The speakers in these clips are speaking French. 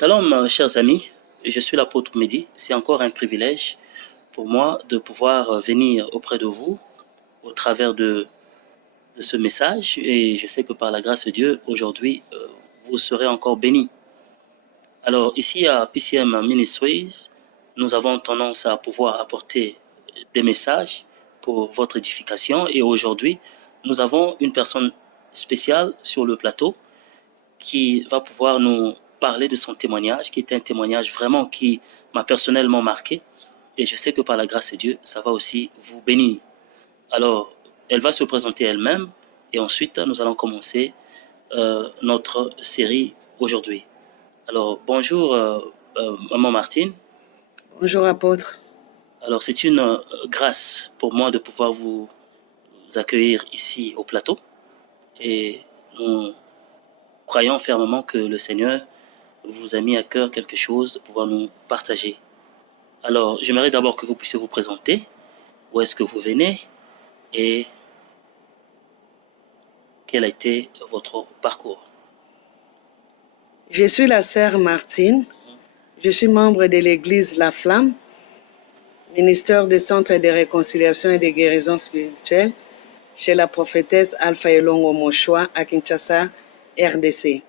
Shalom, chers amis, je suis l'apôtre Mehdi. C'est encore un privilège pour moi de pouvoir venir auprès de vous au travers de ce message et je sais que par la grâce de Dieu, aujourd'hui, vous serez encore bénis. Alors ici à PCM Ministries, nous avons tendance à pouvoir apporter des messages pour votre édification et aujourd'hui, nous avons une personne spéciale sur le plateau qui va pouvoir nous parler de son témoignage, qui est un témoignage vraiment qui m'a personnellement marqué. Et je sais que par la grâce de Dieu, ça va aussi vous bénir. Alors, elle va se présenter elle-même et ensuite, nous allons commencer notre série aujourd'hui. Alors, bonjour, Maman Martine. Bonjour, apôtre. Alors, c'est une grâce pour moi de pouvoir vous accueillir ici au plateau. Et nous croyons fermement que le Seigneur vous a mis à cœur quelque chose de pouvoir nous partager. Alors, j'aimerais d'abord que vous puissiez vous présenter, où est-ce que vous venez et quel a été votre parcours. Je suis la sœur Martine. Je suis membre de l'église La Flamme, ministère des centres de réconciliation et de guérison spirituelle chez la prophétesse Alpha Elongo Moshua à Kinshasa, RDC.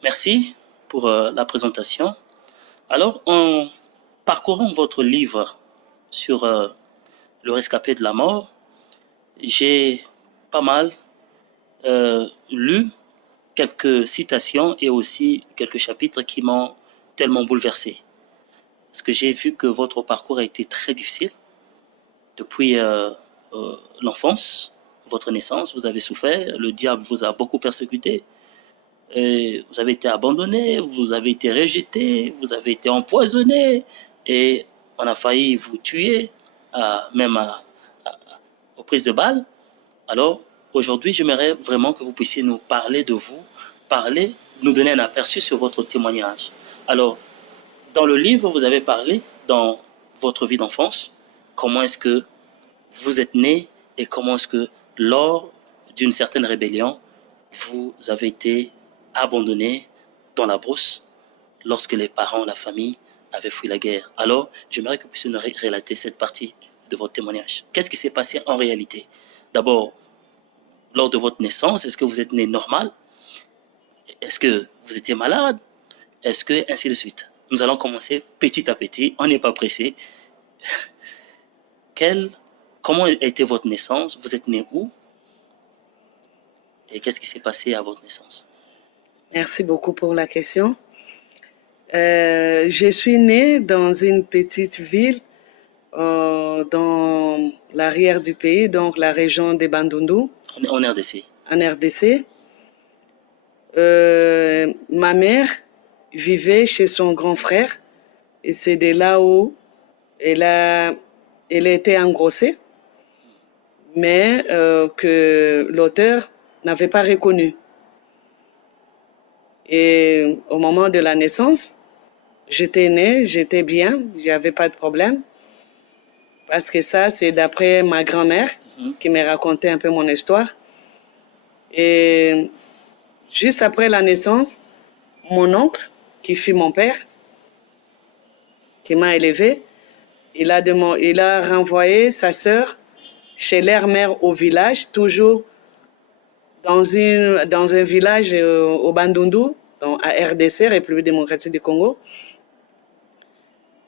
Merci pour la présentation. Alors, en parcourant votre livre sur le rescapé de la mort, j'ai pas mal lu quelques citations et aussi quelques chapitres qui m'ont tellement bouleversé. Parce que j'ai vu que votre parcours a été très difficile depuis l'enfance, votre naissance, vous avez souffert, le diable vous a beaucoup persécuté. Et vous avez été abandonné, vous avez été rejeté, vous avez été empoisonné et on a failli vous tuer, même aux prises de balles. Alors, aujourd'hui, j'aimerais vraiment que vous puissiez nous parler de vous, nous donner un aperçu sur votre témoignage. Alors, dans le livre, vous avez parlé, dans votre vie d'enfance, comment est-ce que vous êtes né et comment est-ce que, lors d'une certaine rébellion, vous avez été abandonné dans la brousse lorsque les parents, la famille avaient fui la guerre. Alors, j'aimerais que vous puissiez nous relater cette partie de votre témoignage. Qu'est-ce qui s'est passé en réalité? D'abord, lors de votre naissance, est-ce que vous êtes né normal? Est-ce que vous étiez malade? Est-ce que, ainsi de suite. Nous allons commencer petit à petit, on n'est pas pressé. Comment a été votre naissance? Vous êtes né où? Et qu'est-ce qui s'est passé à votre naissance? Merci beaucoup pour la question. Je suis née dans une petite ville dans l'arrière du pays, donc la région de Bandundu. En RDC. En RDC. Ma mère vivait chez son grand frère et c'est de là où elle a été engrossée, mais que l'auteur n'avait pas reconnu. Et au moment de la naissance, j'étais née, j'étais bien, il n'y avait pas de problème. Parce que ça, c'est d'après ma grand-mère qui m'a raconté un peu mon histoire. Et juste après la naissance, mon oncle, qui fut mon père, qui m'a élevée, il a renvoyé sa sœur chez leur mère au village, toujours dans un village au Bandundu, à RDC, République démocratique du Congo,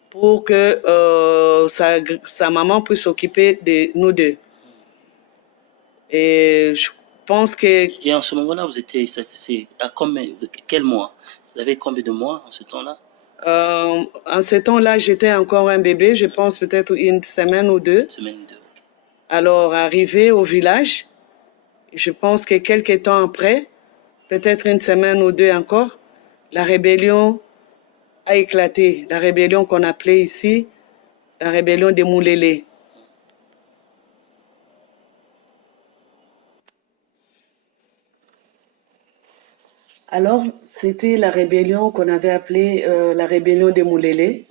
pour que sa maman puisse s'occuper de nous deux. Et je pense que... Et en ce moment-là, vous étiez, quel mois? Vous avez combien de mois en ce temps-là? En ce temps-là, j'étais encore un bébé, je pense peut-être une semaine ou deux. Une semaine ou deux. Okay. Alors, arrivé au village, je pense que quelques temps après, peut-être une semaine ou deux encore, la rébellion a éclaté. La rébellion qu'on appelait ici la rébellion des Moulélé. Alors, c'était la rébellion qu'on avait appelée la rébellion des Moulélé.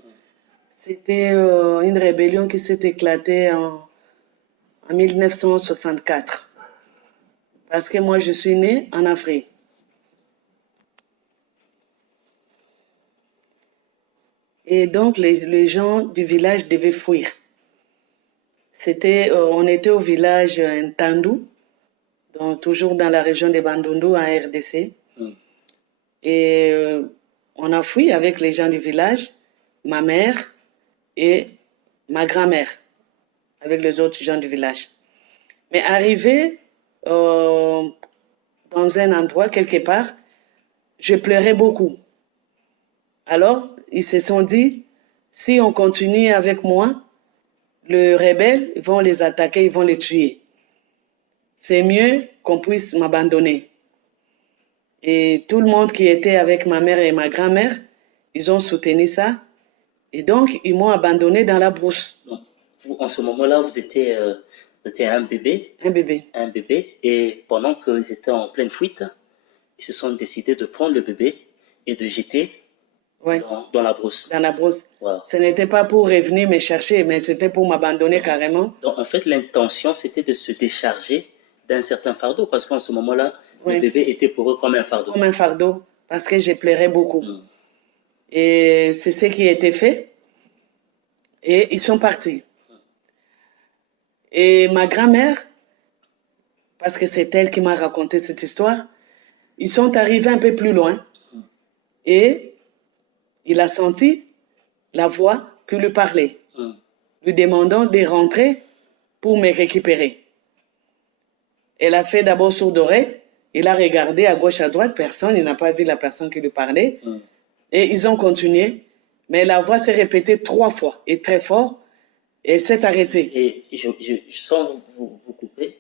C'était une rébellion qui s'est éclatée en 1964. Parce que moi, je suis née en Afrique. Et donc, les gens du village devaient fuir. On était au village Ntandou, donc toujours dans la région de Bandundu, en RDC. Et on a fui avec les gens du village, ma mère et ma grand-mère, avec les autres gens du village. Mais arrivé dans un endroit, quelque part, je pleurais beaucoup. Alors, ils se sont dit, si on continue avec moi, les rebelles vont les attaquer, ils vont les tuer. C'est mieux qu'on puisse m'abandonner. Et tout le monde qui était avec ma mère et ma grand-mère, ils ont soutenu ça. Et donc, ils m'ont abandonné dans la brousse. Donc, en ce moment-là, vous étiez un bébé. Un bébé. Un bébé. Et pendant qu'ils étaient en pleine fuite, ils se sont décidés de prendre le bébé et de jeter dans la brousse. Dans la brousse. Voilà. Ce n'était pas pour revenir me chercher, mais c'était pour m'abandonner carrément. Donc, en fait, l'intention, c'était de se décharger d'un certain fardeau, parce qu'en ce moment-là, le bébé était pour eux comme un fardeau. Comme un fardeau, parce que je pleurais beaucoup. Et c'est ce qui a été fait. Et ils sont partis. Et ma grand-mère, parce que c'est elle qui m'a raconté cette histoire, ils sont arrivés un peu plus loin. Et il a senti la voix qui lui parlait, lui demandant de rentrer pour me récupérer. Elle a fait d'abord sourde oreille, il a regardé à gauche, à droite, personne, il n'a pas vu la personne qui lui parlait. Et ils ont continué, mais la voix s'est répétée 3 fois, et très fort, et elle s'est arrêtée. Et sans vous couper,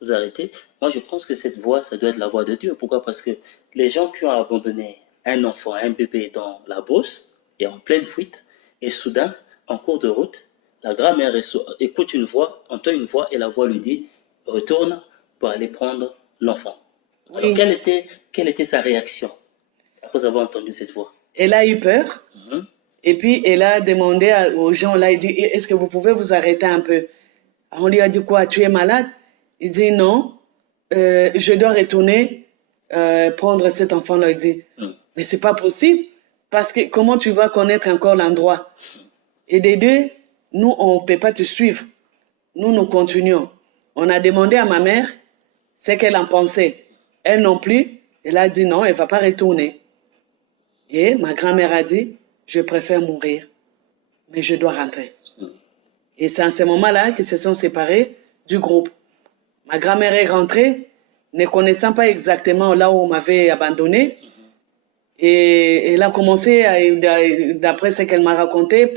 vous arrêter, moi je pense que cette voix, ça doit être la voix de Dieu. Pourquoi? Parce que les gens qui ont abandonné un enfant, un bébé dans la brousse, et en pleine fuite, et soudain, en cours de route, la grand-mère écoute une voix, entend une voix, et la voix lui dit, retourne pour aller prendre l'enfant. Alors, quelle était sa réaction après avoir entendu cette voix? Elle a eu peur, et puis elle a demandé aux gens là, il dit, est-ce que vous pouvez vous arrêter un peu? On lui a dit quoi, tu es malade? Il dit non, je dois retourner prendre cet enfant-là. Il dit, mais c'est pas possible, parce que comment tu vas connaître encore l'endroit? Et des deux, nous, on ne peut pas te suivre. Nous continuons. On a demandé à ma mère ce qu'elle en pensait. Elle non plus, elle a dit non, elle ne va pas retourner. Et ma grand-mère a dit, je préfère mourir, mais je dois rentrer. Et c'est à ce moment-là qu'ils se sont séparés du groupe. Ma grand-mère est rentrée, ne connaissant pas exactement là où on m'avait abandonné. Et elle a commencé, d'après ce qu'elle m'a raconté,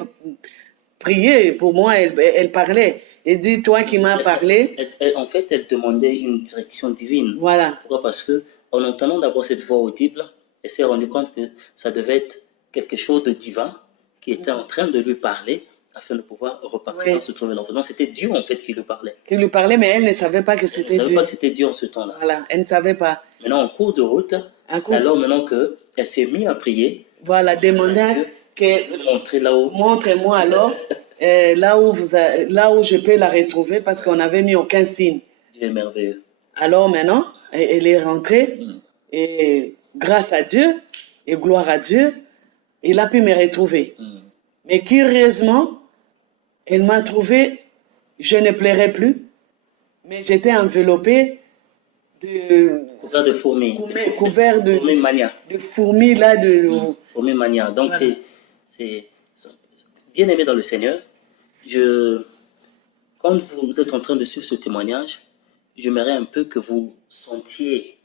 prier. Pour moi, elle parlait. Elle dit, toi qui m'as parlé. En fait, elle demandait une direction divine. Voilà. Pourquoi? Parce qu'en entendant d'abord cette voix audible, elle s'est rendue compte que ça devait être quelque chose de divin qui était en train de lui parler afin de pouvoir repartir se trouver l'enfant. Donc c'était Dieu en fait qui lui parlait. Qui lui parlait, mais elle ne savait pas que c'était Dieu. Elle ne savait pas que c'était Dieu en ce temps-là. Voilà, elle ne savait pas. Maintenant, en cours de route, c'est alors maintenant qu'elle s'est mise à prier. Voilà, demandant que montrez-moi alors là où je peux la retrouver, parce qu'on n'avait mis aucun signe. Dieu est merveilleux. Alors maintenant, elle est rentrée et grâce à Dieu et gloire à Dieu, il a pu me retrouver. Mais curieusement, elle m'a trouvé, je ne pleurais plus, mais j'étais enveloppée couvert de fourmis. Couvert de fourmis mania. De fourmis là. Fourmis mania. Donc c'est bien aimé dans le Seigneur. Quand vous êtes en train de suivre ce témoignage, j'aimerais un peu que vous sentiez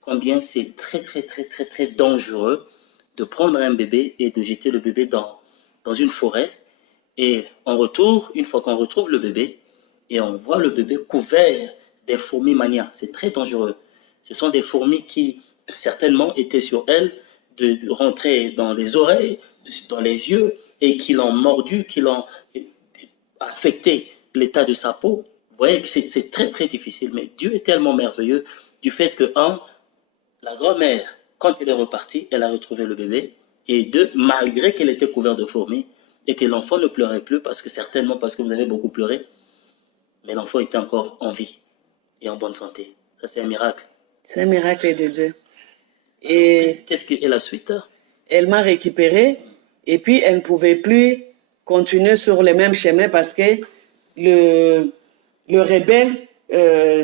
combien c'est très, très, très, très, très dangereux de prendre un bébé et de jeter le bébé dans une forêt. Et en retour, une fois qu'on retrouve le bébé, et on voit le bébé couvert des fourmis mania. C'est très dangereux. Ce sont des fourmis qui, certainement, étaient sur elle, de rentrer dans les oreilles, dans les yeux, et qui l'ont mordu, qui l'ont affecté l'état de sa peau. Vous voyez que c'est très, très difficile. Mais Dieu est tellement merveilleux du fait que, la grand-mère, quand elle est repartie, elle a retrouvé le bébé. Et 2, malgré qu'elle était couverte de fourmis, et que l'enfant ne pleurait plus, certainement parce que vous avez beaucoup pleuré, mais l'enfant était encore en vie et en bonne santé. Ça, c'est un miracle. C'est un miracle de Dieu. Et qu'est-ce qui est la suite? Elle m'a récupérée Et puis, elle ne pouvait plus continuer sur le même chemin parce que le rebelle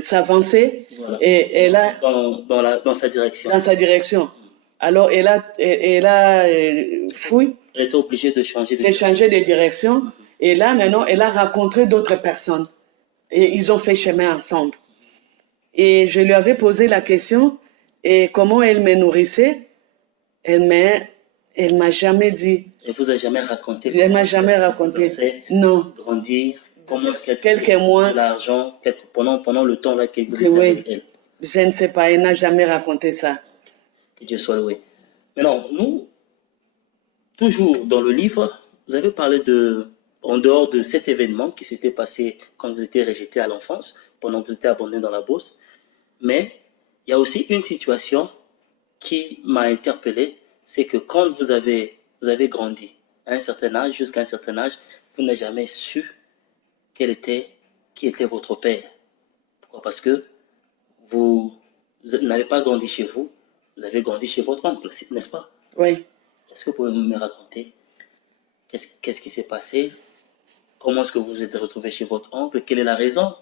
s'avançait Voilà. et elle a Dans sa direction. dans sa direction. Alors, elle a fouille Elle était obligée de changer de changer de direction. Et là, maintenant, elle a rencontré d'autres personnes. Et ils ont fait chemin ensemble. Et je lui avais posé la question, et comment elle me nourrissait, elle m'a jamais dit. Elle vous a jamais raconté. Elle m'a jamais raconté. Vous a fait non. Grandir. Comment est-ce qu'elle quelques mois de l'argent pendant le temps là que vous étiez avec elle. Je ne sais pas, elle n'a jamais raconté ça. Que Dieu soit loué. Maintenant, nous, toujours dans le livre, vous avez parlé en dehors de cet événement qui s'était passé quand vous étiez rejeté à l'enfance, pendant que vous étiez abandonné dans la bourse, mais il y a aussi une situation qui m'a interpellé, c'est que quand vous avez grandi à un certain âge, jusqu'à un certain âge, vous n'avez jamais su qui était votre père. Pourquoi? Parce que vous n'avez pas grandi chez vous, vous avez grandi chez votre oncle, n'est-ce pas? Oui. Est-ce que vous pouvez me raconter qu'est-ce qui s'est passé? Comment est-ce que vous vous êtes retrouvé chez votre oncle? Quelle est la raison?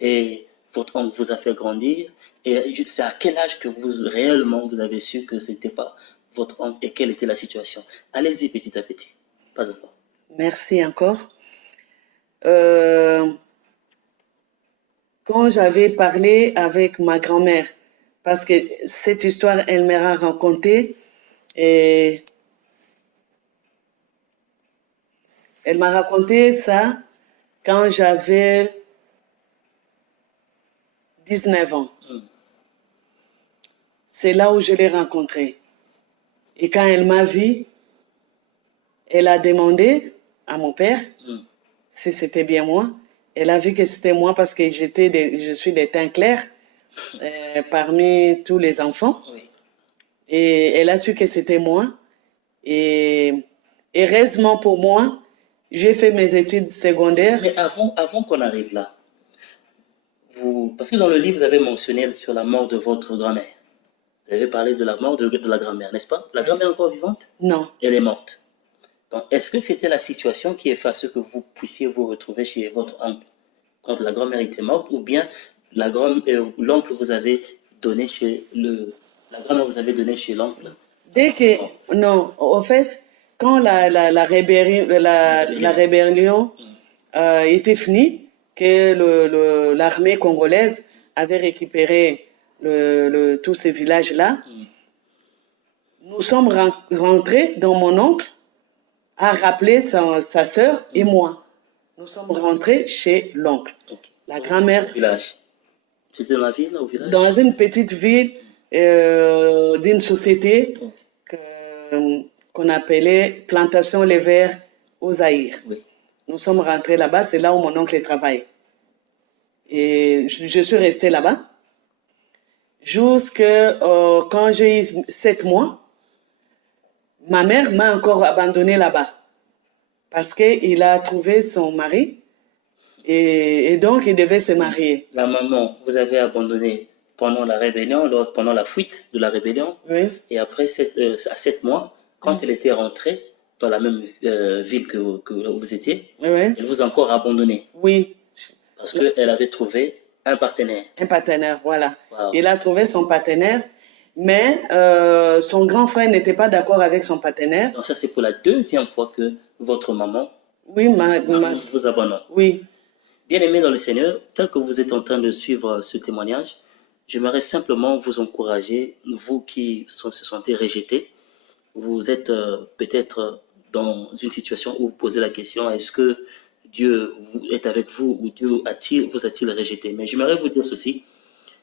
Et votre oncle vous a fait grandir? Et c'est à quel âge que réellement vous avez su que ce n'était pas votre oncle et quelle était la situation? Allez-y petit à petit, pas encore. Merci encore. Quand j'avais parlé avec ma grand-mère, parce que cette histoire, elle m'a raconté, et elle m'a raconté ça quand j'avais 19 ans. C'est là où je l'ai rencontrée. Et quand elle m'a vu, elle a demandé à mon père si c'était bien moi. Elle a vu que c'était moi parce que je suis de teint clair parmi tous les enfants. Oui. Et elle a su que c'était moi. Et heureusement pour moi, j'ai fait mes études secondaires. Mais avant qu'on arrive là, parce que dans le livre, vous avez mentionné sur la mort de votre grand-mère. Vous avez parlé de la mort de la grand-mère, n'est-ce pas? La grand-mère est encore vivante? Non. Elle est morte. Donc, est-ce que c'était la situation qui a fait à ce que vous puissiez vous retrouver chez votre oncle quand la grand-mère était morte, ou bien l'oncle vous avait donné chez la grand-mère vous avait donné chez l'oncle? Dès que, non, en fait, quand la rébellion était finie, que l'armée congolaise avait récupéré tous ces villages-là, nous sommes rentrés dans mon oncle, a rappelé sa sœur et moi. Nous sommes rentrés chez l'oncle. Okay. La grand-mère. Village. C'était dans la ville, au village? Dans une petite ville d'une société qu'on appelait Plantation Les Verts au Zaïre. Oui. Nous sommes rentrés là-bas, c'est là où mon oncle travaille. Et je suis restée là-bas jusqu'à quand j'ai eu 7 mois. Ma mère m'a encore abandonnée là-bas parce qu'il a trouvé son mari et donc il devait se marier. La maman, vous avez abandonné pendant la rébellion, pendant la fuite de la rébellion. Oui. Et après à 7 mois, quand elle était rentrée dans la même ville que vous étiez, oui. Elle vous a encore abandonné. Oui. Parce qu'elle avait trouvé un partenaire. Un partenaire, voilà. Wow. Il a trouvé son partenaire, mais son grand frère n'était pas d'accord avec son partenaire. Donc ça, c'est pour la deuxième fois que votre maman vous abandonne. Oui. Bien-aimés dans le Seigneur, tel que vous êtes en train de suivre ce témoignage, j'aimerais simplement vous encourager, vous qui se sentez rejetés, vous êtes peut-être dans une situation où vous posez la question, est-ce que Dieu est avec vous ou Dieu vous a-t-il rejeté? Mais j'aimerais vous dire ceci,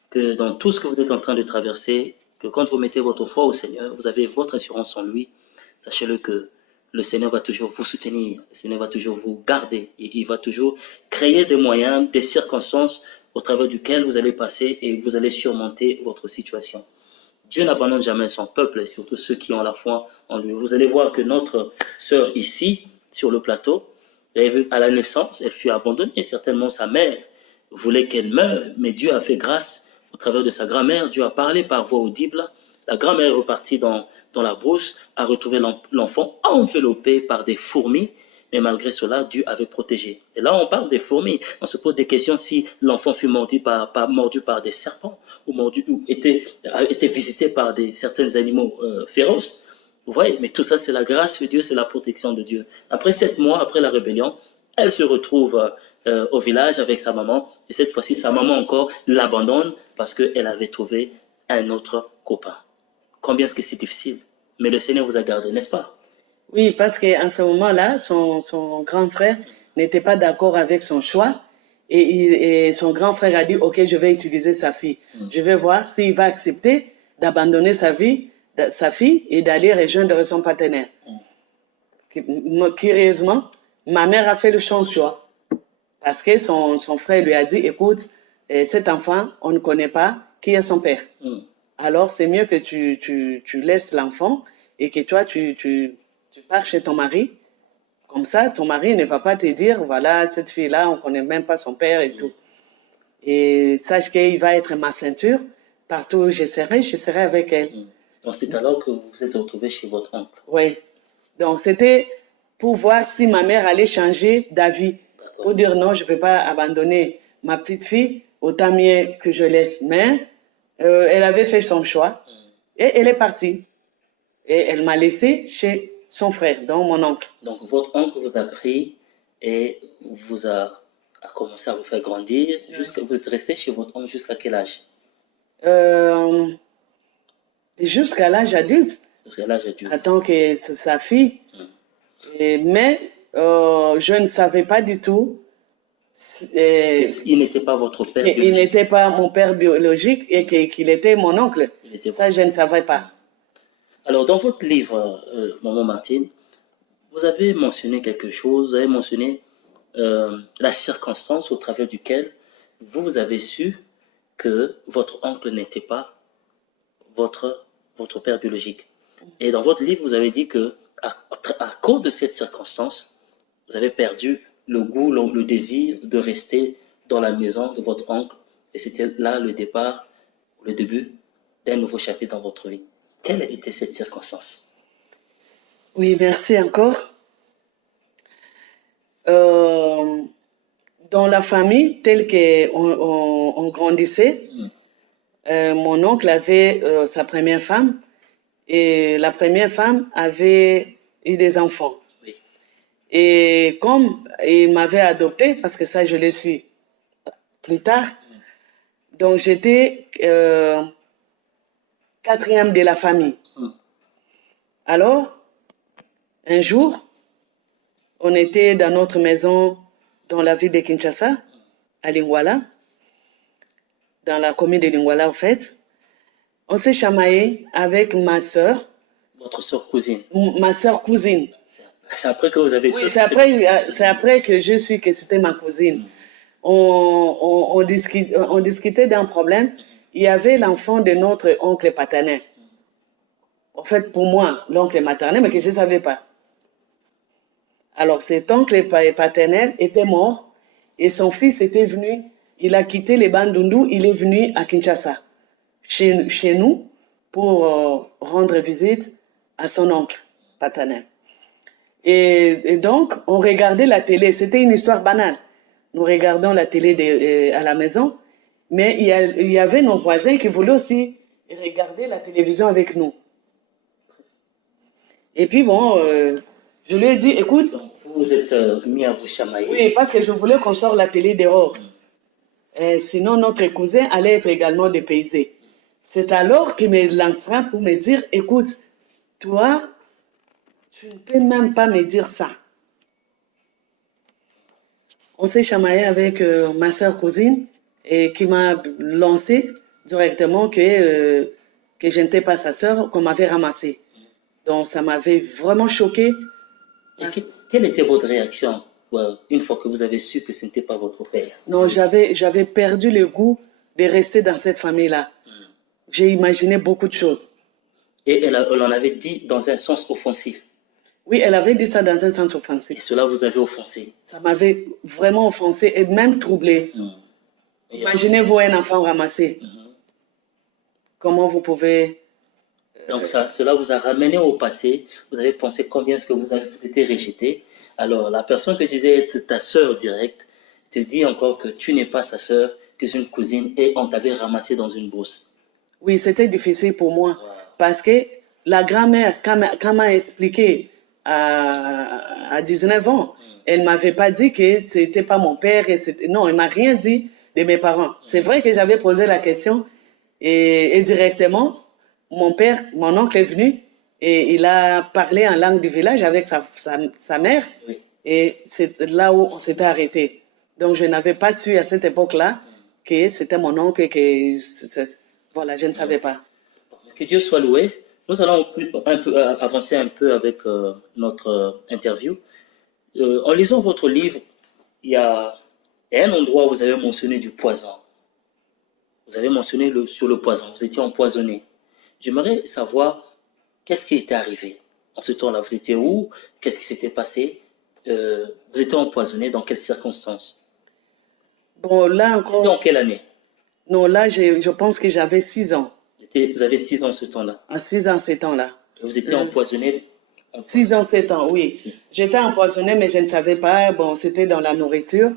que dans tout ce que vous êtes en train de traverser, que quand vous mettez votre foi au Seigneur, vous avez votre assurance en lui, sachez-le que le Seigneur va toujours vous soutenir, le Seigneur va toujours vous garder, et il va toujours créer des moyens, des circonstances au travers duquel vous allez passer et vous allez surmonter votre situation. Dieu n'abandonne jamais son peuple, et surtout ceux qui ont la foi en lui. Vous allez voir que notre sœur ici, sur le plateau, à la naissance, elle fut abandonnée. Certainement, sa mère voulait qu'elle meure, mais Dieu a fait grâce au travers de sa grand-mère. Dieu a parlé par voix audible. La grand-mère est repartie dans dans la brousse, a retrouvé l'enfant enveloppé par des fourmis, mais malgré cela, Dieu avait protégé. Et là, on parle des fourmis. On se pose des questions si l'enfant fut mordu par des serpents ou a été visité par certains animaux féroces. Vous voyez, mais tout ça, c'est la grâce de Dieu, c'est la protection de Dieu. Après 7 mois, après la rébellion, elle se retrouve au village avec sa maman. Et cette fois-ci, sa maman encore l'abandonne parce qu'elle avait trouvé un autre copain. Combien est-ce que c'est difficile? Mais le Seigneur vous a gardé, n'est-ce pas? Oui, parce qu'en ce moment-là, son grand frère n'était pas d'accord avec son choix. Et son grand frère a dit, OK, je vais utiliser sa fille. Je vais voir s'il va accepter d'abandonner sa fille et d'aller rejoindre son partenaire. Curieusement, ma mère a fait le choix. Parce que son frère lui a dit, écoute, cet enfant, on ne connaît pas qui est son père. Alors, c'est mieux que tu laisses l'enfant et que toi, tu pars chez ton mari. Comme ça, ton mari ne va pas te dire, voilà, cette fille-là, on ne connaît même pas son père et tout. Et sache qu'il va être ma ceinture. Partout où je serai avec elle. Donc, c'est alors que vous vous êtes retrouvé chez votre oncle. Oui. Donc, c'était pour voir si ma mère allait changer d'avis. Pour dire non, je ne peux pas abandonner ma petite fille, autant mieux que je laisse. Mais elle avait fait son choix et elle est partie. Et elle m'a laissé chez son frère, donc mon oncle. Donc votre oncle vous a pris et a commencé à vous faire grandir. Vous êtes resté chez votre oncle jusqu'à quel âge? Jusqu'à l'âge adulte. Jusqu'à l'âge adulte. En tant que sa fille. Mais je ne savais pas du tout. Il n'était pas votre père biologique. Il n'était pas mon père biologique et qu'il était mon oncle. Ça, je ne savais pas. Alors, dans votre livre, Maman Martine, vous avez mentionné quelque chose, vous avez mentionné la circonstance au travers duquel vous avez su que votre oncle n'était pas votre père biologique. Et dans votre livre, vous avez dit que à cause de cette circonstance, vous avez perdu le goût, le désir de rester dans la maison de votre oncle. Et c'était là le début d'un nouveau chapitre dans votre vie. Quelle était cette circonstance? Oui, merci encore. Dans la famille telle qu'on grandissait, mon oncle avait sa première femme et la première femme avait eu des enfants. Oui. Et comme il m'avait adopté, parce que ça je l'ai su plus tard, donc j'étais quatrième de la famille. Alors, un jour, on était dans notre maison dans la ville de Kinshasa, à Lingwala, dans la commune de Lingwala, en fait. On s'est chamaillé avec ma soeur. Votre soeur cousine? Ma soeur cousine. C'est après que vous avez su? Oui, c'est après que je su que c'était ma cousine. On discutait d'un problème. Il y avait l'enfant de notre oncle paternel. En fait, pour moi, l'oncle maternel, mais que je ne savais pas. Alors, cet oncle paternel était mort et son fils était venu. Il a quitté les Bandundu, il est venu à Kinshasa, chez nous, pour rendre visite à son oncle paternel. Et donc, on regardait la télé. C'était une histoire banale. Nous regardons la télé à la maison, mais il y avait nos voisins qui voulaient aussi regarder la télévision avec nous. Et puis bon, je lui ai dit, écoute... Vous êtes mis à vous chamailler? Oui, parce que je voulais qu'on sorte la télé dehors. Sinon, notre cousin allait être également dépaysé. C'est alors qu'il me lancera pour me dire, écoute, toi, tu ne peux même pas me dire ça. On s'est chamaillé avec ma soeur cousine et qui m'a lancé directement que je n'étais pas sa soeur, qu'on m'avait ramassée. Donc, ça m'avait vraiment choquée. Et quelle était votre réaction une fois que vous avez su que ce n'était pas votre père? Non, j'avais perdu le goût de rester dans cette famille-là. J'ai imaginé beaucoup de choses. Et elle en avait dit dans un sens offensif? Oui, elle avait dit ça dans un sens offensif. Et cela vous avait offensé? Ça m'avait vraiment offensé et même troublé. Imaginez-vous un enfant ramassé. Comment vous pouvez Donc cela vous a ramené au passé. Vous avez pensé combien est-ce que vous avez vous été rejeté. Alors la personne que tu disais être ta sœur directe te dit encore que tu n'es pas sa sœur, tu es une cousine et on t'avait ramassé dans une brousse. Oui, c'était difficile pour moi Wow. parce que la grand-mère, quand m'a expliqué à 19 ans, elle m'avait pas dit que c'était pas mon père. Non, elle m'a rien dit de mes parents. C'est vrai que j'avais posé la question et directement, mon père, mon oncle est venu et il a parlé en langue du village avec sa mère. Oui. Et c'est là où on s'était arrêté. Donc, je n'avais pas su à cette époque-là que c'était mon oncle et que, voilà, je ne savais pas. Que Dieu soit loué. Nous allons un peu avancer un peu avec notre interview. En lisant votre livre, il y a un endroit où vous avez mentionné du poison. Vous avez mentionné sur le poison. Vous étiez empoisonné. J'aimerais savoir qu'est-ce qui était arrivé en ce temps-là. Vous étiez où? Qu'est-ce qui s'était passé? Vous étiez empoisonné dans quelles circonstances? Bon, là C'était encore, en quelle année? non, là, je pense que j'avais 6 ans. Vous avez 6 ans ce temps-là. À 6 ans, 7 ans-là. Vous étiez empoisonné. 6 ans, 7 ans, oui. J'étais empoisonnée, mais je ne savais pas. Bon, c'était dans la nourriture.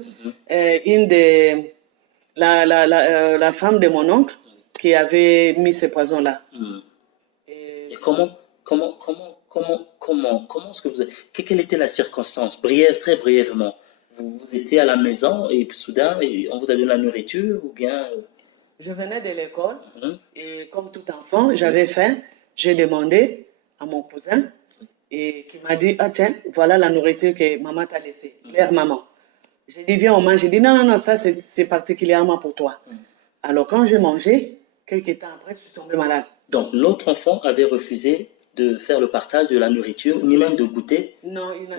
La femme de mon oncle qui avait mis ce poison-là. Et comment est-ce que quelle était la circonstance? Très brièvement. Vous étiez à la maison et soudain, on vous a donné la nourriture ou bien. Je venais de l'école et comme tout enfant, j'avais faim. J'ai demandé à mon cousin et qui m'a dit, ah tiens, voilà la nourriture que maman t'a laissée, leur maman. J'ai dit, viens, on mange. J'ai dit, non, non, non, ça c'est particulièrement pour toi. Alors quand j'ai mangé, quelques temps après, je suis tombée malade. Donc l'autre enfant avait refusé de faire le partage de la nourriture, ni même de goûter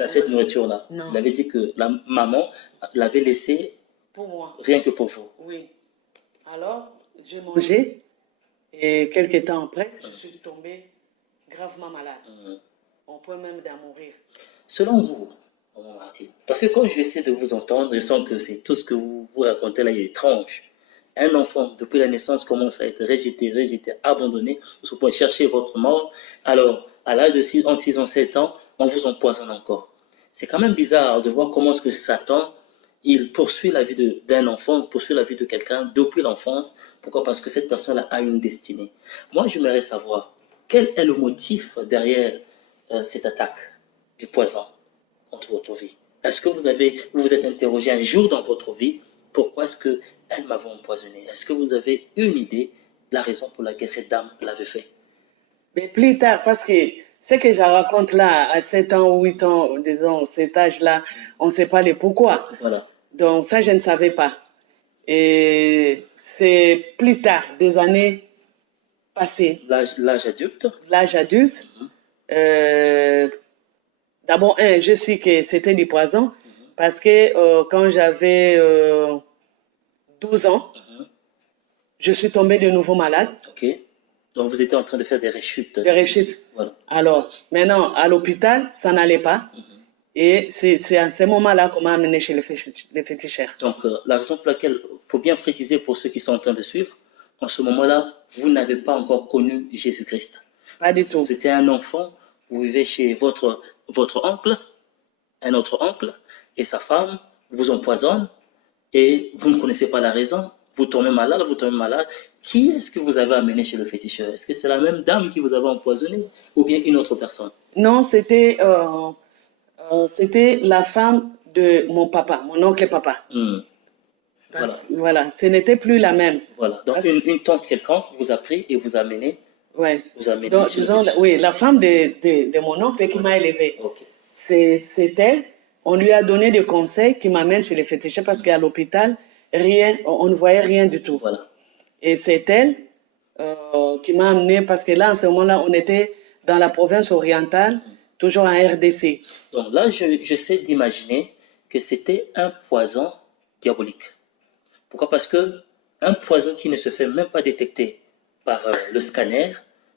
cette nourriture-là. Il avait dit que la maman l'avait laissé pour moi. Rien que pour vous. Oui. Alors, j'ai mangé et quelques temps après, je suis tombée gravement malade. On peut même d'en mourir. Selon vous, Maman Martine, parce que quand j'essaie de vous entendre, je sens que c'est tout ce que vous racontez là est étrange. Un enfant, depuis la naissance, commence à être rejeté, abandonné. Vous pouvez chercher votre mort. Alors, à l'âge de entre 6 ans, 7 ans, on vous empoisonne encore. C'est quand même bizarre de voir comment est-ce que Satan, il poursuit la vie d'un enfant, poursuit la vie de quelqu'un depuis l'enfance. Pourquoi? Parce que cette personne-là a une destinée. Moi, j'aimerais savoir, quel est le motif derrière cette attaque du poison contre votre vie? Est-ce que vous vous êtes interrogé un jour dans votre vie, pourquoi est-ce qu'elle m'avait empoisonné? Est-ce que vous avez une idée de la raison pour laquelle cette dame l'avait fait? Mais plus tard, parce que ce que je raconte là, à 7 ans ou 8 ans, disons, cet âge-là, on ne sait pas les pourquoi. Voilà. Donc ça, je ne savais pas. Et c'est plus tard, des années passées. L'âge adulte? L'âge adulte. D'abord, je sais que c'était du poison parce que quand j'avais 12 ans, je suis tombée de nouveau malade. Ok. Donc vous étiez en train de faire des rechutes. Des rechutes. Voilà. Alors, maintenant, à l'hôpital, ça n'allait pas. Et c'est à ce moment-là qu'on m'a amené chez les féticheurs. Donc, la raison pour laquelle, il faut bien préciser pour ceux qui sont en train de suivre, en ce moment-là, vous n'avez pas encore connu Jésus-Christ. Pas du tout. Vous étiez un enfant, vous vivez chez votre oncle, un autre oncle, et sa femme vous empoisonne, et vous ne connaissez pas la raison, vous tombez malade. Qui est-ce que vous avez amené chez le féticheur? Est-ce que c'est la même dame qui vous avait empoisonné, ou bien une autre personne? Non, c'était la femme de mon papa, mon oncle et papa. Voilà, ce n'était plus la même. Voilà, donc une tante quelconque vous a pris et vous a amené. Ouais. Donc, disons, oui, la femme de mon oncle qui m'a élevé. Okay. C'est elle. On lui a donné des conseils qui m'amènent chez les féticheurs parce qu'à l'hôpital, on ne voyait rien du tout. Voilà. Et c'est elle qui m'a amené parce que là, en ce moment-là, on était dans la province orientale, toujours en RDC. Donc là, j'essaie d'imaginer que c'était un poison diabolique. Pourquoi? Parce que un poison qui ne se fait même pas détecter par le scanner,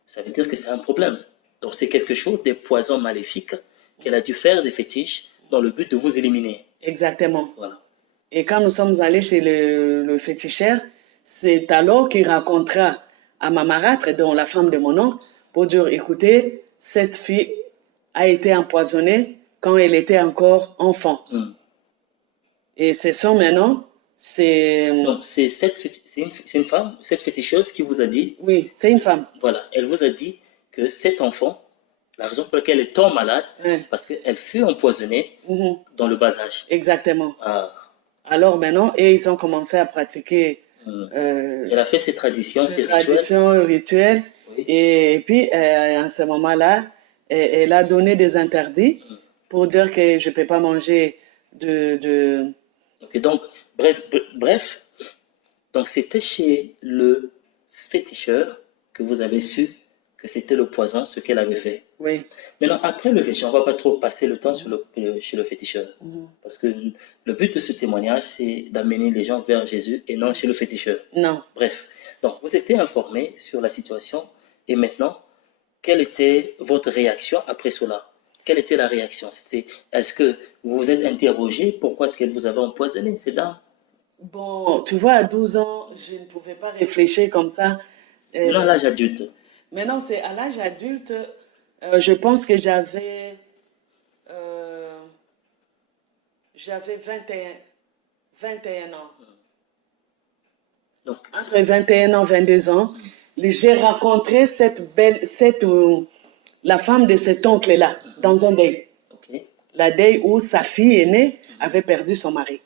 ça veut dire que c'est un problème. Donc c'est quelque chose, des poisons maléfiques qu'elle a dû faire des fétiches dans le but de vous éliminer. Exactement. Voilà. Et quand nous sommes allés chez le féticheur, c'est alors qu'il racontera à ma marâtre, dont la femme de mon oncle, pour dire, écoutez, cette fille a été empoisonnée quand elle était encore enfant. Et c'est ça maintenant, c'est... Donc, c'est une femme, cette féticheuse qui vous a dit, Oui, c'est une femme. voilà, elle vous a dit que cet enfant, la raison pour laquelle elle tombe malade, Ouais. c'est parce qu'elle fut empoisonnée dans le bas âge. Exactement. Ah. Alors maintenant, et ils ont commencé à pratiquer Elle a fait ses traditions, ses rituels. Oui. Et puis, à ce moment-là, elle a donné des interdits pour dire que je ne peux pas manger de... Okay, donc, bref, donc c'était chez le féticheur que vous avez su que c'était le poison, ce qu'elle avait fait. Oui. Maintenant, après le féticheur, on ne va pas trop passer le temps chez le féticheur. Parce que le but de ce témoignage, c'est d'amener les gens vers Jésus et non chez le féticheur. Non. Bref, donc vous étiez informé sur la situation et maintenant, quelle était votre réaction après cela? Quelle était la réaction? Est-ce que vous vous êtes interrogé pourquoi est-ce qu'elle vous avait empoisonné, ces dames? Bon, tu vois, à 12 ans, je ne pouvais pas réfléchir comme ça. Maintenant, à l'âge adulte. Maintenant, c'est à l'âge adulte, je pense que j'avais 21 ans. Donc, entre 21 ans et 22 ans, j'ai rencontré la femme de cet oncle-là, dans un deuil. Okay. La deuil où sa fille aînée avait perdu son mari.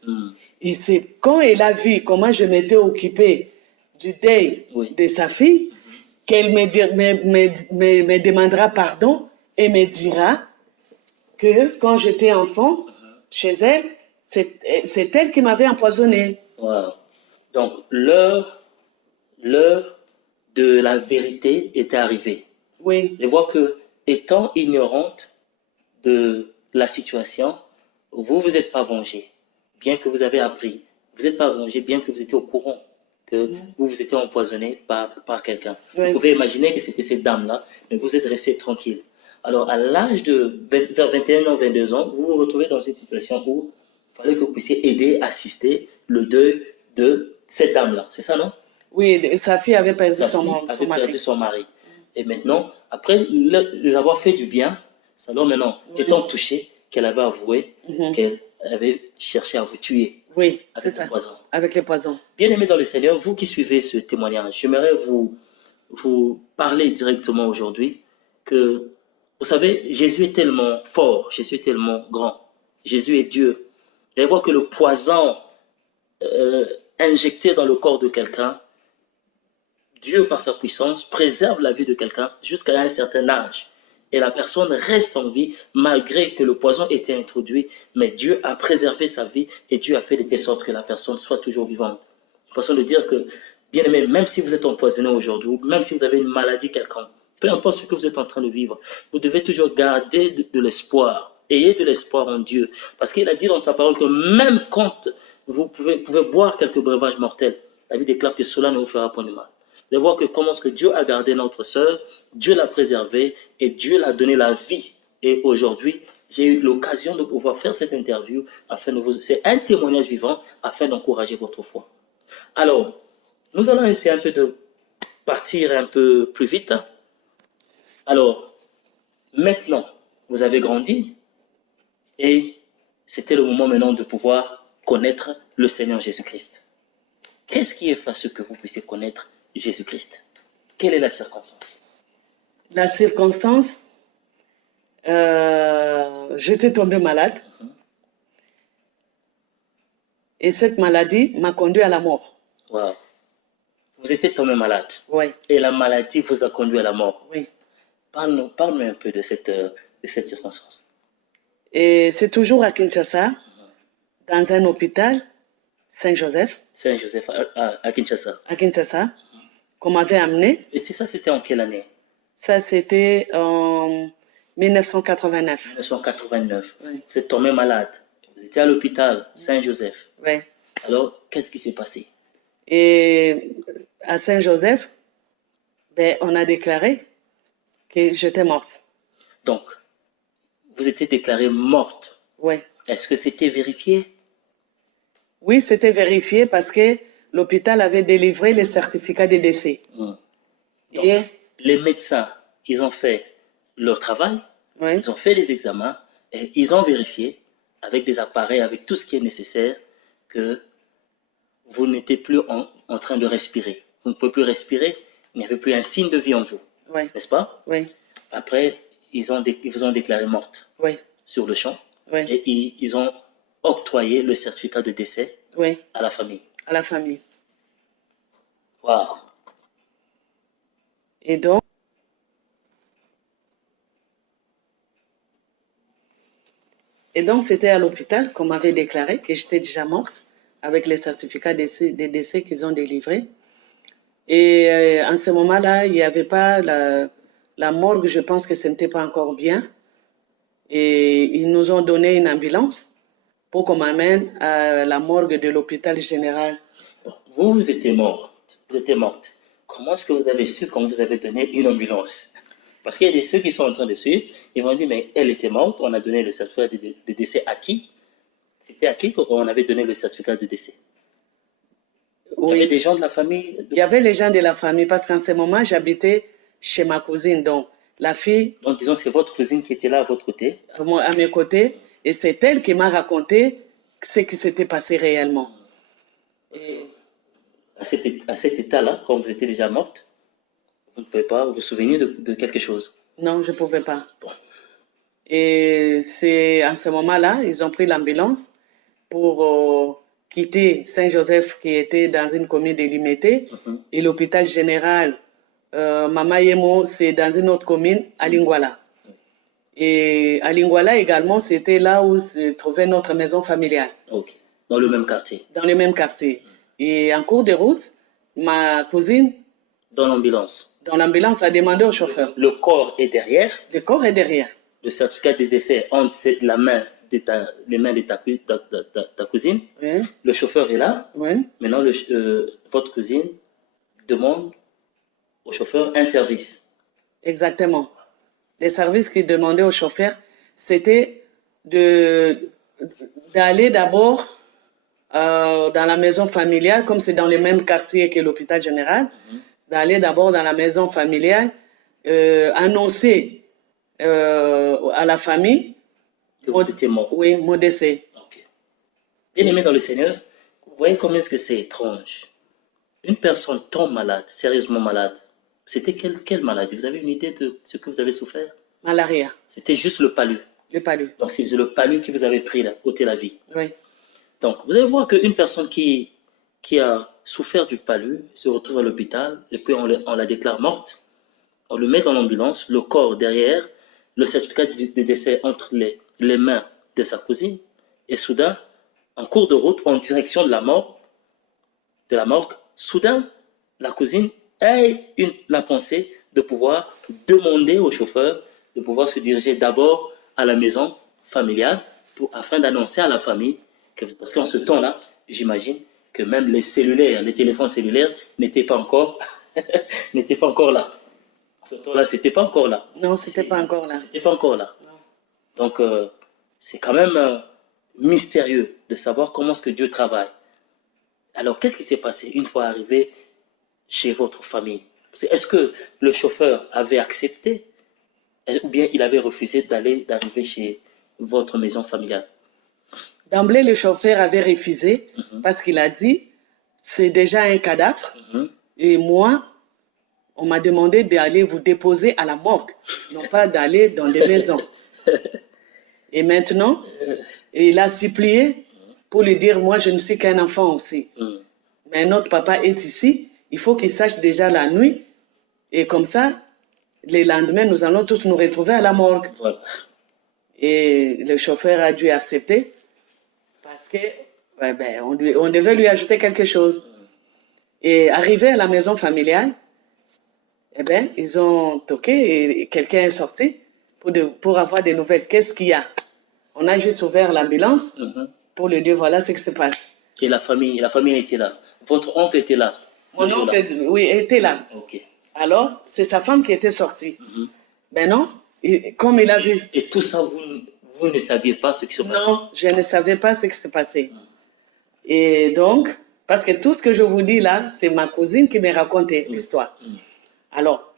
Et c'est quand elle a vu comment je m'étais occupée du deuil de sa fille, qu'elle me demandera pardon et me dira que quand j'étais enfant, chez elle, c'est elle qui m'avait empoisonné. Wow. Donc, l'heure de la vérité était arrivée. Oui. Je vois que, étant ignorante de la situation, vous vous êtes pas vengé, bien que vous avez appris. Vous n'êtes pas vengé, bien que vous étiez au courant que vous vous étiez empoisonné par quelqu'un. Oui. Vous pouvez imaginer que c'était cette dame-là, mais vous êtes resté tranquille. Alors, à l'âge de vers 21 ans, 22 ans, vous vous retrouvez dans une situation où il fallait que vous puissiez aider, assister le deuil de cette dame-là. C'est ça, non? Oui, sa fille avait perdu son mari. Et maintenant, après les avoir fait du bien, ça doit maintenant, étant touché, qu'elle avait avoué qu'elle avait cherché à vous tuer. Oui, c'est ça. Avec les poisons. Bien aimé dans le Seigneur, vous qui suivez ce témoignage, j'aimerais vous parler directement aujourd'hui que, vous savez, Jésus est tellement fort, Jésus est tellement grand, Jésus est Dieu. Vous allez voir que le poison injecté dans le corps de quelqu'un, Dieu, par sa puissance, préserve la vie de quelqu'un jusqu'à un certain âge. Et la personne reste en vie malgré que le poison ait été introduit. Mais Dieu a préservé sa vie et Dieu a fait de telle sorte que la personne soit toujours vivante. Une façon de dire que, bien aimé, même si vous êtes empoisonné aujourd'hui, même si vous avez une maladie quelconque, peu importe ce que vous êtes en train de vivre, vous devez toujours garder de l'espoir. Ayez de l'espoir en Dieu. Parce qu'il a dit dans sa parole que même quand vous pouvez boire quelques breuvages mortels, la Bible déclare que cela ne vous fera point de mal. De voir que comment est-ce que Dieu a gardé notre sœur, Dieu l'a préservée et Dieu l'a donné la vie. Et aujourd'hui, j'ai eu l'occasion de pouvoir faire cette interview afin de vous... C'est un témoignage vivant afin d'encourager votre foi. Alors, nous allons essayer un peu de partir un peu plus vite. Alors, maintenant, vous avez grandi et c'était le moment maintenant de pouvoir connaître le Seigneur Jésus-Christ. Qu'est-ce qui est fait à ce que vous puissiez connaître Jésus-Christ? Quelle est la circonstance? La circonstance, j'étais tombée malade. Et cette maladie m'a conduit à la mort. Wow. Vous étiez tombé malade? Oui. Et la maladie vous a conduit à la mort? Oui. Parle-nous un peu de cette circonstance. Et c'est toujours à Kinshasa, dans un hôpital, Saint-Joseph. Saint-Joseph, à Kinshasa. À Kinshasa, qu'on m'avait amené. Et ça, c'était en quelle année? Ça, c'était en 1989. 1989. Oui. Vous êtes tombé malade. Vous étiez à l'hôpital Saint-Joseph. Oui. Alors, qu'est-ce qui s'est passé? Et à Saint-Joseph, ben, on a déclaré que j'étais morte. Donc, vous étiez déclarée morte. Oui. Est-ce que c'était vérifié? Oui, c'était vérifié parce que l'hôpital avait délivré les certificats de décès. Donc, et les médecins ils ont fait leur travail, Oui. ils ont fait les examens et ils ont vérifié avec des appareils, avec tout ce qui est nécessaire, que vous n'étiez plus en train de respirer. Vous ne pouvez plus respirer, il n'y avait plus un signe de vie en vous, Oui. n'est-ce pas? Oui. Après, ils vous ont déclaré morte Oui. sur le champ Oui. et ils ont octroyé le certificat de décès Oui. à la famille. À la famille. Waouh! Et donc, c'était à l'hôpital qu'on m'avait déclaré que j'étais déjà morte avec les certificats des décès qu'ils ont délivrés. Et en ce moment-là, il n'y avait pas la morgue, je pense que ce n'était pas encore bien. Et ils nous ont donné une ambulance pour qu'on m'amène à la morgue de l'hôpital général. Vous étiez morte. Vous étiez morte. Comment est-ce que vous avez su quand vous avez donné une ambulance? Parce qu'il y a ceux qui sont en train de suivre, ils vont dire, mais elle était morte, on a donné le certificat de décès à qui? C'était à qui qu'on avait donné le certificat de décès? Oui. Il y avait des gens de la famille? Il y avait les gens de la famille, parce qu'en ce moment, j'habitais chez ma cousine, donc la fille... Donc disons, c'est votre cousine qui était là à votre côté? À mes côtés, et c'est elle qui m'a raconté ce qui s'était passé réellement. Et... À cet état-là, quand vous étiez déjà morte, vous ne pouvez pas vous souvenir de quelque chose? Non, je ne pouvais pas. Bon. Et c'est à ce moment-là, ils ont pris l'ambulance pour quitter Saint-Joseph, qui était dans une commune délimitée, et l'hôpital général Mama Yemo, c'est dans une autre commune, à Lingwala. Et à Lingwala également, c'était là où se trouvait notre maison familiale. Ok. Dans le même quartier? Dans le même quartier. Et en cours de route, ma cousine... Dans l'ambulance? Dans l'ambulance, a demandé au chauffeur. Le corps est derrière? Le corps est derrière. Le certificat de décès entre les mains de ta cousine. Oui. Le chauffeur est là. Oui. Maintenant, votre cousine demande au chauffeur un service. Exactement. Les services qu'il demandait au chauffeur, c'était d'aller d'abord dans la maison familiale, comme c'est dans le même quartier que l'hôpital général, d'aller d'abord dans la maison familiale, annoncer à la famille que vous étiez mort. Oui, mon décès. Okay. Bien aimé dans le Seigneur, vous voyez combien est-ce que c'est étrange. Une personne tombe malade, sérieusement malade. C'était quelle maladie? Vous avez une idée de ce que vous avez souffert? Malaria. C'était juste le palu. Le palu. Donc c'est le palu qui vous avait ôté la vie. Oui. Donc vous allez voir qu'une personne qui a souffert du palu se retrouve à l'hôpital et puis on la déclare morte. On le met dans l'ambulance, le corps derrière, le certificat de décès entre les mains de sa cousine, et soudain, en cours de route, en direction de la morgue, soudain, la cousine a la pensée de pouvoir demander au chauffeur de pouvoir se diriger d'abord à la maison familiale afin d'annoncer à la famille, parce qu'en ce temps-là, j'imagine que même les téléphones cellulaires n'étaient pas encore là. Ce temps-là, c'était pas encore là. Non, c'était pas encore là. C'était pas encore là. Non. Donc, c'est quand même mystérieux de savoir comment est-ce que Dieu travaille. Alors, qu'est-ce qui s'est passé une fois arrivé chez votre famille? Est-ce que le chauffeur avait accepté ou bien il avait refusé d'arriver chez votre maison familiale? D'emblée, le chauffeur avait refusé parce qu'il a dit, c'est déjà un cadavre et moi, on m'a demandé d'aller vous déposer à la morgue, non pas d'aller dans des maisons. Et maintenant, il a supplié pour lui dire, moi, je ne suis qu'un enfant aussi. Mais notre papa est ici, il faut qu'il sache déjà la nuit. Et comme ça, le lendemain, nous allons tous nous retrouver à la morgue. Voilà. Et le chauffeur a dû accepter parce que on devait lui ajouter quelque chose. Et arrivé à la maison familiale, ils ont toqué et quelqu'un est sorti pour avoir des nouvelles. Qu'est-ce qu'il y a? On a juste ouvert l'ambulance pour lui dire voilà ce qui se passe. Et la famille était là. Votre oncle était là. Mon oncle, oui, était là. Okay. Alors, c'est sa femme qui était sortie. Ben non, comme il a vu. Et tout ça, vous ne saviez pas ce qui se passait? Non, je ne savais pas ce qui se passait. Et donc, parce que tout ce que je vous dis là, c'est ma cousine qui m'a raconté l'histoire. Alors,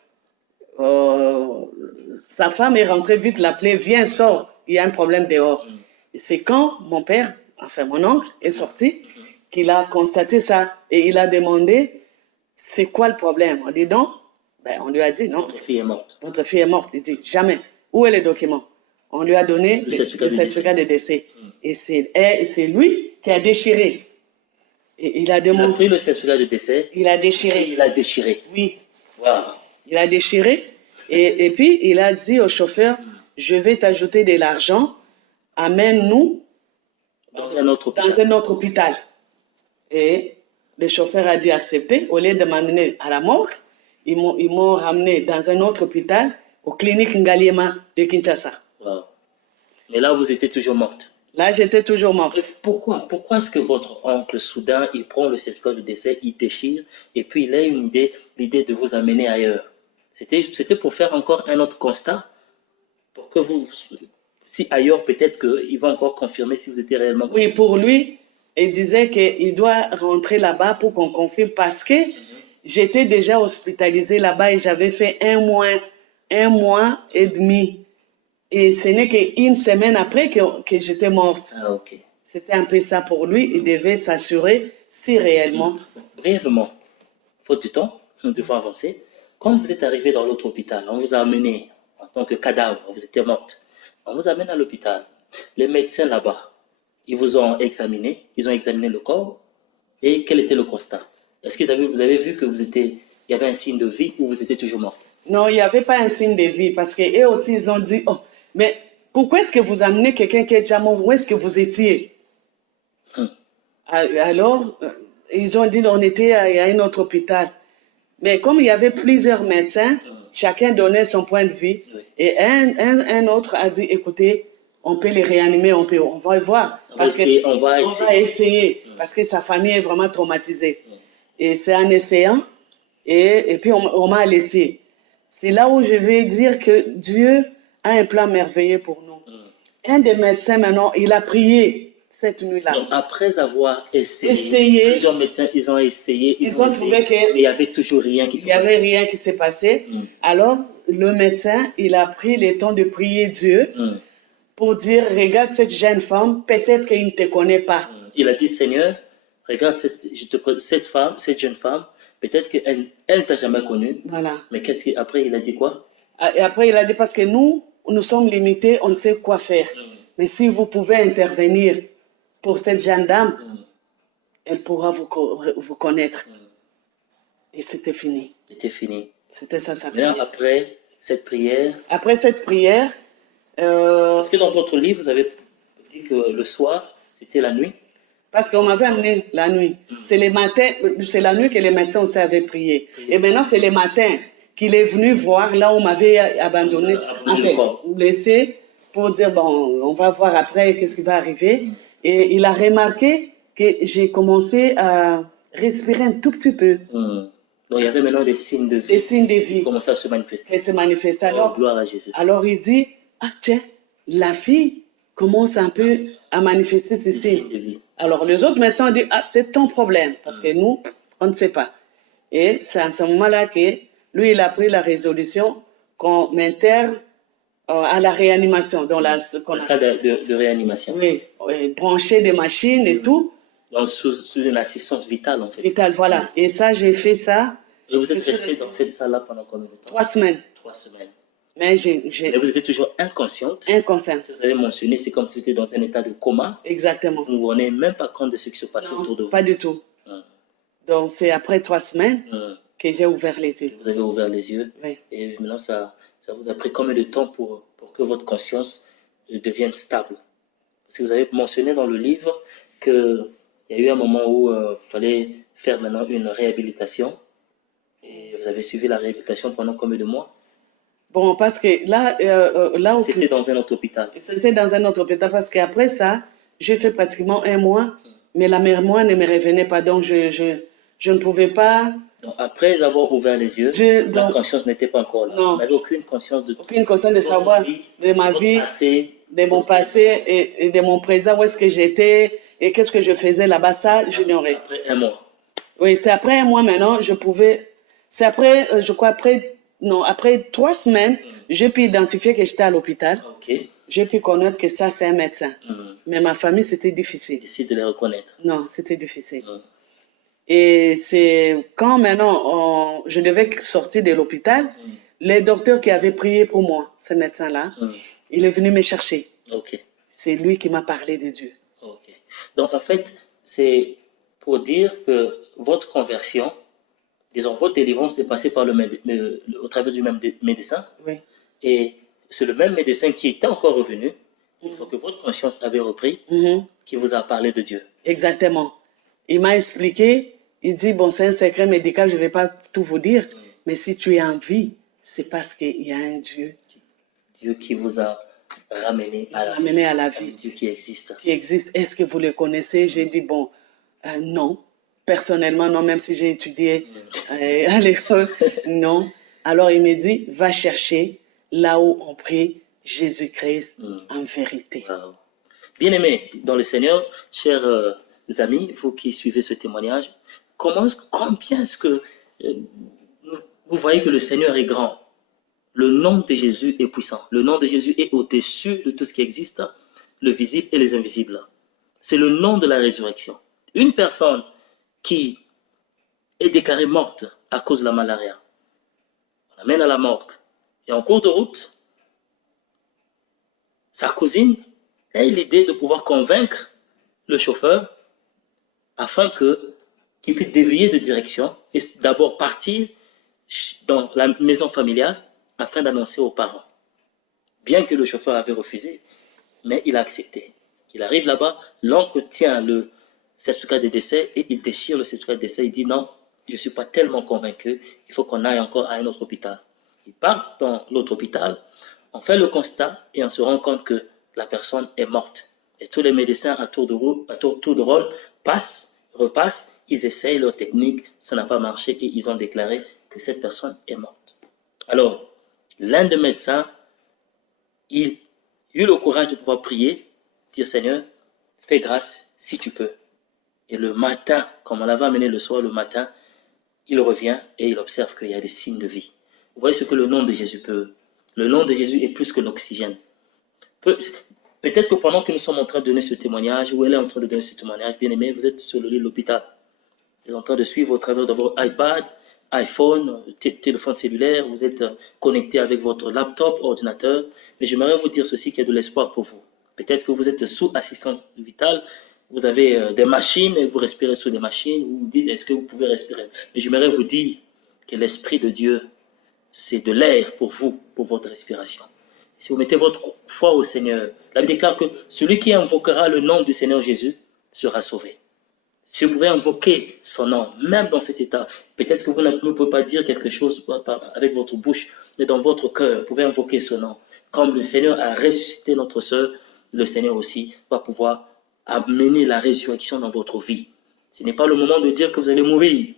sa femme est rentrée vite l'appeler, viens, sors, il y a un problème dehors. C'est quand mon père, enfin mon oncle, est sorti, qu'il a constaté ça et il a demandé, c'est quoi le problème? On dit non. Ben, on lui a dit non. Votre fille est morte. Votre fille est morte. Il dit jamais. Où est les documents? On lui a donné le certificat de décès. Et c'est lui qui a déchiré. Et il a demandé. Il a pris le certificat de décès. Il a déchiré. Et il a déchiré. Oui. Wow. Il a déchiré. Et puis, il a dit au chauffeur, je vais t'ajouter de l'argent, amène-nous dans un autre hôpital. Et le chauffeur a dû accepter. Au lieu de m'amener à la morgue, ils m'ont ramené dans un autre hôpital, aux cliniques Ngaliema de Kinshasa. Wow. Mais là, vous étiez toujours morte. Là, j'étais toujours morte. Pourquoi est-ce que votre oncle, soudain, il prend le certificat de décès, il déchire, et puis il a une idée, l'idée de vous amener ailleurs? C'était pour faire encore un autre constat, pour que vous, si ailleurs, peut-être qu'il va encore confirmer si vous étiez réellement... Oui, pour lui, il disait qu'il doit rentrer là-bas pour qu'on confirme, parce que j'étais déjà hospitalisée là-bas et j'avais fait un mois et demi. Et ce n'est qu'une semaine après que j'étais morte. Ah, ok. C'était un peu ça pour lui. Il devait s'assurer si réellement... Brièvement, faute du temps, nous devons avancer. Quand vous êtes arrivé dans l'autre hôpital, on vous a amené en tant que cadavre, vous étiez morte. On vous amène à l'hôpital. Les médecins là-bas, ils vous ont examiné, ils ont examiné le corps. Et quel était le constat? Est-ce que vous avez vu que il y avait un signe de vie ou vous étiez toujours morte? Non, il n'y avait pas un signe de vie parce qu'eux aussi, ils ont dit, oh, mais pourquoi est-ce que vous amenez quelqu'un qui est déjà mort? Où est-ce que vous étiez? Alors, ils ont dit, on était à un autre hôpital. Mais comme il y avait plusieurs médecins, chacun donnait son point de vue. Et un autre a dit, écoutez, on peut les réanimer, on va voir. On va essayer. Parce que sa famille est vraiment traumatisée. Et c'est en essayant. Et puis on m'a laissé. C'est là où je vais dire que Dieu a un plan merveilleux pour nous. Un des médecins maintenant, il a prié cette nuit-là. Donc après avoir essayé, plusieurs médecins, ils ont essayé. Ils ont trouvé qu'il n'y avait toujours rien qui s'est passé. Il n'y avait rien qui s'est passé. Alors, le médecin, il a pris le temps de prier Dieu pour dire, regarde cette jeune femme, peut-être qu'il ne te connaît pas. Il a dit, Seigneur, regarde cette jeune femme, peut-être qu'elle ne t'a jamais connue. Voilà. Mais après, il a dit quoi? Et après, il a dit, parce que nous sommes limités, on ne sait quoi faire. Mais si vous pouvez intervenir pour cette jeune dame, elle pourra vous connaître. Et c'était fini. C'était fini. C'était ça, sa prière. Après cette prière... Parce que dans votre livre, vous avez dit que le soir, c'était la nuit. Parce qu'on m'avait amené la nuit. C'est la nuit que les médecins aussi avaient prié. Et maintenant, c'est le matin qu'il est venu voir là où on m'avait abandonné, blessé, pour dire, bon, on va voir après qu'est-ce qui va arriver. Et il a remarqué que j'ai commencé à respirer un tout petit peu. Donc il y avait maintenant des signes de vie. Des signes de vie. Qui commençaient à se manifester. Qui se manifestaient. Gloire à Jésus. Alors il dit, ah tiens, la fille commence un peu à manifester ces signes. De vie. Alors les autres médecins ont dit, ah c'est ton problème, parce que nous, on ne sait pas. Et c'est à ce moment-là que lui, il a pris la résolution qu'on m'interne à la réanimation. Dans la salle de réanimation. Oui, brancher des machines et tout. Donc sous une assistance vitale en fait. Vitale, voilà. Et ça, j'ai fait ça. Et vous êtes resté dans cette salle-là pendant combien de temps? 3 semaines. 3 semaines. Mais vous étiez toujours inconsciente. Inconsciente. Vous avez mentionné, c'est comme si vous étiez dans un état de coma. Exactement. Vous ne vous rendez même pas compte de ce qui se passait autour de vous. Pas du tout. Donc c'est après 3 semaines que j'ai ouvert les yeux. Vous avez ouvert les yeux. Oui. Et maintenant, ça vous a pris combien de temps pour que votre conscience devienne stable? Parce que vous avez mentionné dans le livre qu'il y a eu un moment où il fallait faire maintenant une réhabilitation. Et vous avez suivi la réhabilitation pendant combien de mois? Bon, parce que là où... C'était dans un autre hôpital. C'était dans un autre hôpital parce qu'après ça, j'ai fait pratiquement 1 mois, mais la mère moi ne me revenait pas, donc je ne pouvais pas... Donc après avoir ouvert les yeux, la conscience n'était pas encore là. Non. Vous n'avez aucune conscience de savoir de ma vie, de mon passé et de mon présent, où est-ce que j'étais et qu'est-ce que je faisais là-bas, ça, j'ignorais. Après 1 mois. Oui, c'est après 1 mois maintenant, je pouvais... C'est après, je crois, après Non, après 3 semaines, j'ai pu identifier que j'étais à l'hôpital. Ok. J'ai pu connaître que ça, c'est un médecin. Mais ma famille, c'était difficile. Difficile de les reconnaître. Non, c'était difficile. Et c'est quand maintenant je devais sortir de l'hôpital, les docteurs qui avaient prié pour moi, ce médecin-là, il est venu me chercher. Ok. C'est lui qui m'a parlé de Dieu. Ok. Donc en fait, c'est pour dire que votre conversion, disons, votre délivrance est passée par au travers du même médecin. Oui. Et c'est le même médecin qui était encore revenu, une fois que votre conscience avait repris, qui vous a parlé de Dieu. Exactement. Il m'a expliqué, il dit, bon, c'est un secret médical, je ne vais pas tout vous dire, mais si tu es en vie, c'est parce qu'il y a un Dieu. Dieu qui vous a ramené à la vie. Un Dieu qui existe. Qui existe. Est-ce que vous le connaissez? J'ai dit, bon, non. Personnellement, non, même si j'ai étudié à l'école, non. Alors il me dit, va chercher là où on prie Jésus-Christ en vérité. Wow. Bien-aimés dans le Seigneur, chers amis, vous qui suivez ce témoignage, combien est-ce que vous voyez que le Seigneur est grand? Le nom de Jésus est puissant. Le nom de Jésus est au-dessus de tout ce qui existe, le visible et les invisibles. C'est le nom de la résurrection. Une personne qui est déclarée morte à cause de la malaria, on l'amène à la morgue. Et en cours de route, sa cousine a eu l'idée de pouvoir convaincre le chauffeur afin qu'il puisse dévier de direction et d'abord partir dans la maison familiale afin d'annoncer aux parents. Bien que le chauffeur avait refusé, mais il a accepté. Il arrive là-bas, l'oncle tient le certificat de décès et il déchire le certificat de décès. Il dit non, je ne suis pas tellement convaincu, il faut qu'on aille encore à un autre hôpital. Il part dans l'autre hôpital, on fait le constat et on se rend compte que la personne est morte. Et tous les médecins à tour de rôle passent, repassent, ils essayent leur technique, ça n'a pas marché et ils ont déclaré que cette personne est morte. Alors, l'un des médecins, il eut le courage de pouvoir prier, dire Seigneur, fais grâce si tu peux. Et le matin, comme on l'avait amené le soir, le matin, il revient et il observe qu'il y a des signes de vie. Vous voyez ce que le nom de Jésus peut. Le nom de Jésus est plus que l'oxygène. Peut-être que pendant que nous sommes en train de donner ce témoignage, ou elle est en train de donner ce témoignage, bien aimé, vous êtes sur le lit de l'hôpital. Vous êtes en train de suivre au travers de votre iPad, iPhone, téléphone cellulaire, vous êtes connecté avec votre laptop, ordinateur. Mais j'aimerais vous dire ceci qui est de l'espoir pour vous. Peut-être que vous êtes sous assistance vitale, vous avez des machines et vous respirez sous des machines, vous vous dites est-ce que vous pouvez respirer? Mais j'aimerais vous dire que l'Esprit de Dieu, c'est de l'air pour vous, pour votre respiration. Si vous mettez votre foi au Seigneur, la Bible déclare que celui qui invoquera le nom du Seigneur Jésus sera sauvé. Si vous pouvez invoquer son nom, même dans cet état, peut-être que vous ne pouvez pas dire quelque chose avec votre bouche, mais dans votre cœur, vous pouvez invoquer son nom. Comme le Seigneur a ressuscité notre sœur, le Seigneur aussi va pouvoir amener la résurrection dans votre vie. Ce n'est pas le moment de dire que vous allez mourir.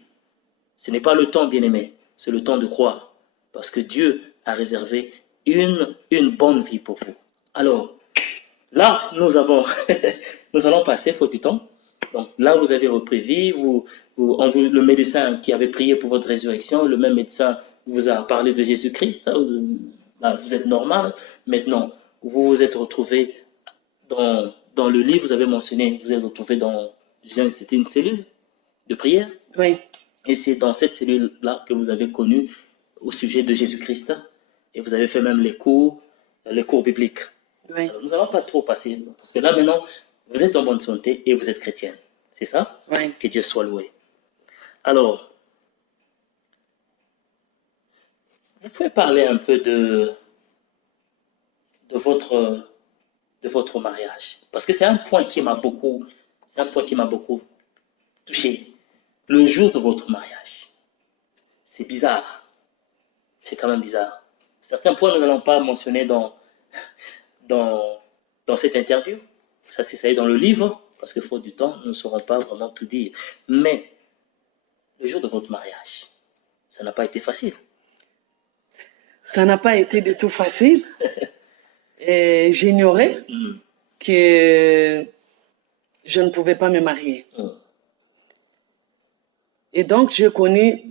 Ce n'est pas le temps, bien-aimé. C'est le temps de croire. Parce que Dieu a réservé une bonne vie pour vous. Alors, là, nous allons passer, faute du temps. Donc là, vous avez repris vie, le médecin qui avait prié pour votre résurrection, le même médecin vous a parlé de Jésus-Christ, vous êtes normal. Maintenant, vous vous êtes retrouvé dans le livre, vous avez mentionné, vous êtes retrouvé dans, c'était une cellule de prière. Oui. Et c'est dans cette cellule-là que vous avez connu au sujet de Jésus-Christ. Et vous avez fait même les cours bibliques. Oui. Alors, nous n'allons pas trop passer, parce que là maintenant, vous êtes en bonne santé et vous êtes chrétienne. C'est ça? Oui. Que Dieu soit loué. Alors, vous pouvez parler un peu de votre mariage. Parce que c'est un point qui m'a beaucoup touché. Le jour de votre mariage. C'est bizarre. C'est quand même bizarre. Certains points, nous n'allons pas mentionner dans cette interview. Ça, c'est dans le livre, parce que faute du temps, nous ne saurons pas vraiment tout dire. Mais, le jour de votre mariage, ça n'a pas été facile. Ça n'a pas été du tout facile. Et j'ignorais que je ne pouvais pas me marier. Et donc, je connais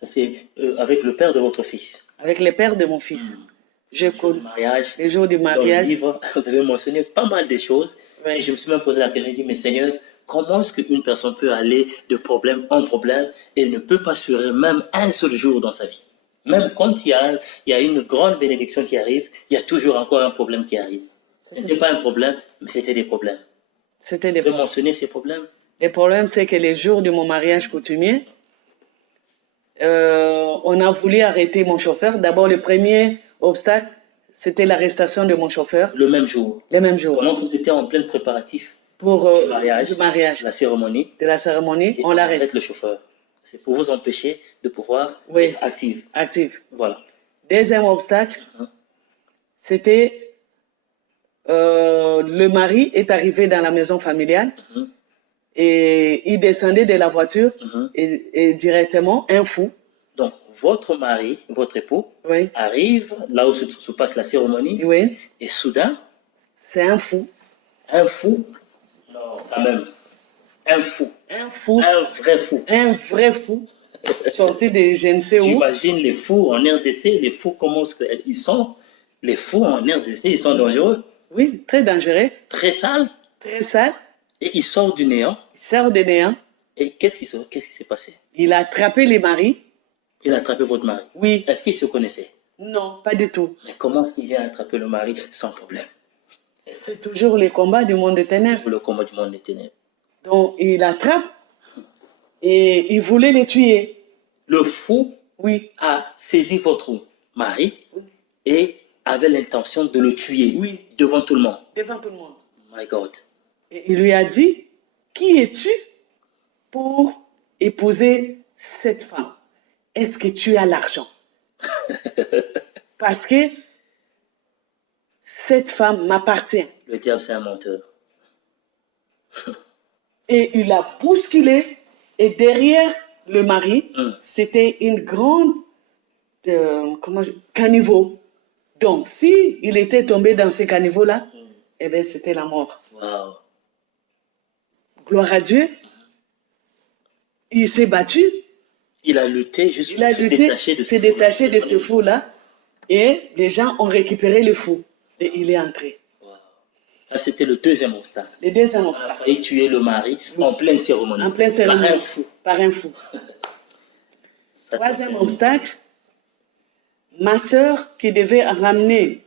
Ça, c'est avec le père de votre fils. Avec le père de mon fils. Je Le connais mariage. les jours du Dans le mariage. livre, vous avez mentionné pas mal de choses. Oui. Et je me suis même posé la question, je dis, mais Seigneur, comment est-ce qu'une personne peut aller de problème en problème et ne peut pas sourire même un seul jour dans sa vie? Même quand il y a une grande bénédiction qui arrive, il y a toujours encore un problème qui arrive. Ce n'était pas un problème, mais c'était des problèmes. C'était Vous des pouvez mentionner ces problèmes? Le problème, c'est que les jours de mon mariage coutumier, on a voulu arrêter mon chauffeur. D'abord, le premier obstacle, c'était l'arrestation de mon chauffeur. Le même jour. Le même jour. Pendant que vous étiez en plein préparatif Pour du mariage, de la cérémonie, la cérémonie, et on l'arrête. arrête le chauffeur. C'est pour vous empêcher de pouvoir Oui. être active. Active. Voilà. Deuxième obstacle, c'était le mari est arrivé dans la maison familiale et il descendait de la voiture et directement un fou. Donc, votre mari, votre époux, Oui. arrive là où se passe la cérémonie Oui. et soudain, C'est un fou. un fou, non, quand même, un fou, Un fou. un vrai fou. Un vrai fou. Sorti de je ne sais où. J'imagine les fous en RDC, les fous, comment ils sont? Les fous en RDC, ils sont dangereux, Oui, très dangereux, très sales, très sale. et ils sortent du néant. Il sort de néant. Et qu'est-ce qui s'est passé? Il a attrapé les maris. Il a attrapé votre mari. Oui. Est-ce qu'il se connaissait? Non, pas du tout. Mais comment est-ce qu'il vient attraper le mari sans problème? C'est toujours le combat du monde des ténèbres. C'est le combat du monde des ténèbres. Donc, il attrape et il voulait les tuer. Le fou Oui. a saisi votre mari et avait l'intention de le tuer devant tout le monde. Devant tout le monde. My God. Et il lui a dit, qui es-tu pour épouser cette femme? Est-ce que tu as l'argent? Parce que cette femme m'appartient. Le diable, c'est un menteur. Et il a bousculé. Et derrière le mari, c'était une grande caniveau. Donc, si il était tombé dans ces caniveaux-là, eh bien, c'était la mort. Wow. Gloire à Dieu. Il s'est battu. Il a lutté juste Il a pour lutté, s'est détaché de ce fou-là. Et les gens ont récupéré le fou. Et il est entré. Wow. Là, c'était le deuxième obstacle. Le deuxième Il a obstacle. failli tuer le mari en pleine cérémonie. En pleine cérémonie. Par un fou. Par un fou. Ça, Troisième obstacle, ma sœur qui devait ramener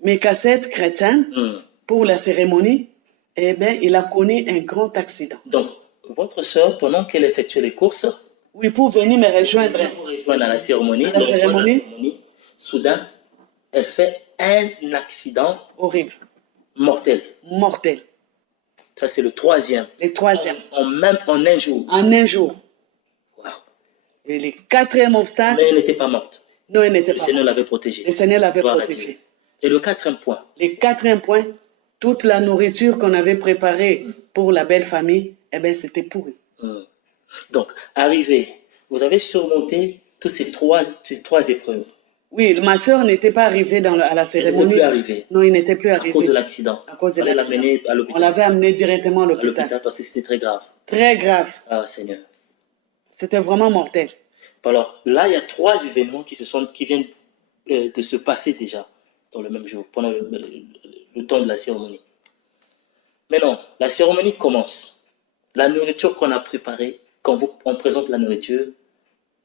mes cassettes chrétiennes pour la cérémonie, eh bien, il a connu un grand accident. Donc, votre sœur, pendant qu'elle effectuait les courses, oui, pour venir me rejoindre. Pour rejoindre à la cérémonie, soudain, elle fait un accident horrible, mortel. Mortel. Ça, c'est le troisième. Le troisième. En un jour. En un jour. Wow. Et le quatrième obstacle. Mais elle n'était pas morte. Non, elle n'était pas morte. Le Seigneur l'avait protégée. Le Seigneur l'avait protégée. Et le quatrième point. Le quatrième point, toute la nourriture qu'on avait préparée pour la belle famille, eh bien, c'était pourri. Donc, arrivé, vous avez surmonté toutes ces trois épreuves. Oui, ma soeur n'était pas arrivée à la cérémonie. Elle n'était plus arrivée. Non, il n'était plus arrivé. À cause de l'accident. À cause de l'accident. On l'avait amené directement à l'hôpital. Parce que c'était très grave. Très grave. Ah, Seigneur. C'était vraiment mortel. Alors, là, il y a trois événements qui viennent de se passer déjà dans le même jour, pendant le temps de la cérémonie. Maintenant, la cérémonie commence. La nourriture qu'on a préparée, quand on présente la nourriture,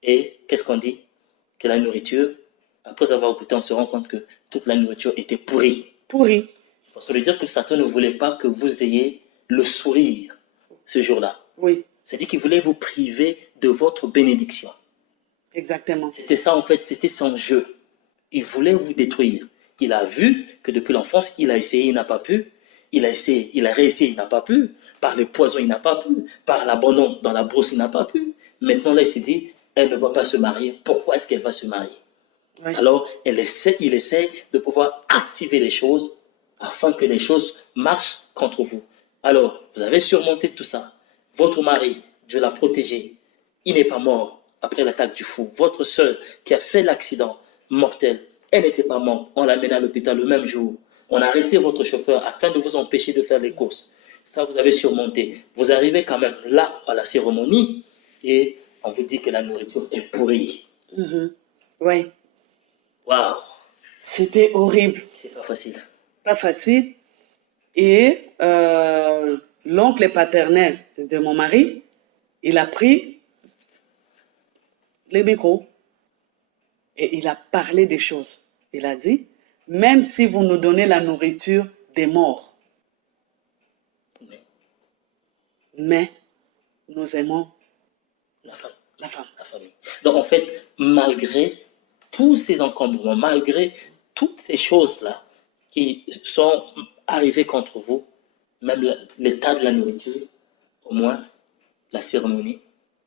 et qu'est-ce qu'on dit? Que la nourriture, après avoir goûté, on se rend compte que toute la nourriture était pourrie. Pourrie. Ça veut dire que Satan ne voulait pas que vous ayez le sourire ce jour-là. Oui. C'est-à-dire qu'il voulait vous priver de votre bénédiction. Exactement. C'était ça en fait, c'était son jeu. Il voulait vous détruire. Il a vu que depuis l'enfance, il a essayé, il n'a pas pu. Il a essayé, il a réessayé, il n'a pas pu. Par le poison, il n'a pas pu. Par l'abandon dans la brousse, il n'a pas pu. Maintenant, là, il s'est dit, elle ne va pas se marier. Pourquoi est-ce qu'elle va se marier? Oui. Alors, il essaie de pouvoir activer les choses afin que les choses marchent contre vous. Alors, vous avez surmonté tout ça. Votre mari, Dieu l'a protégé. Il n'est pas mort après l'attaque du fou. Votre sœur qui a fait l'accident mortel, elle n'était pas morte. On l'a menée à l'hôpital le même jour. On a arrêté votre chauffeur afin de vous empêcher de faire les courses. Ça, vous avez surmonté. Vous arrivez quand même là à la cérémonie et on vous dit que la nourriture est pourrie. Oui. Waouh! C'était horrible. C'est pas facile. Pas facile. Et l'oncle paternel de mon mari, il a pris le micro et il a parlé des choses. Il a dit, même si vous nous donnez la nourriture des morts, mais nous aimons la femme. La famille. Donc en fait, malgré tous ces encombrements, malgré toutes ces choses-là qui sont arrivées contre vous, même l'état de la nourriture, au moins la cérémonie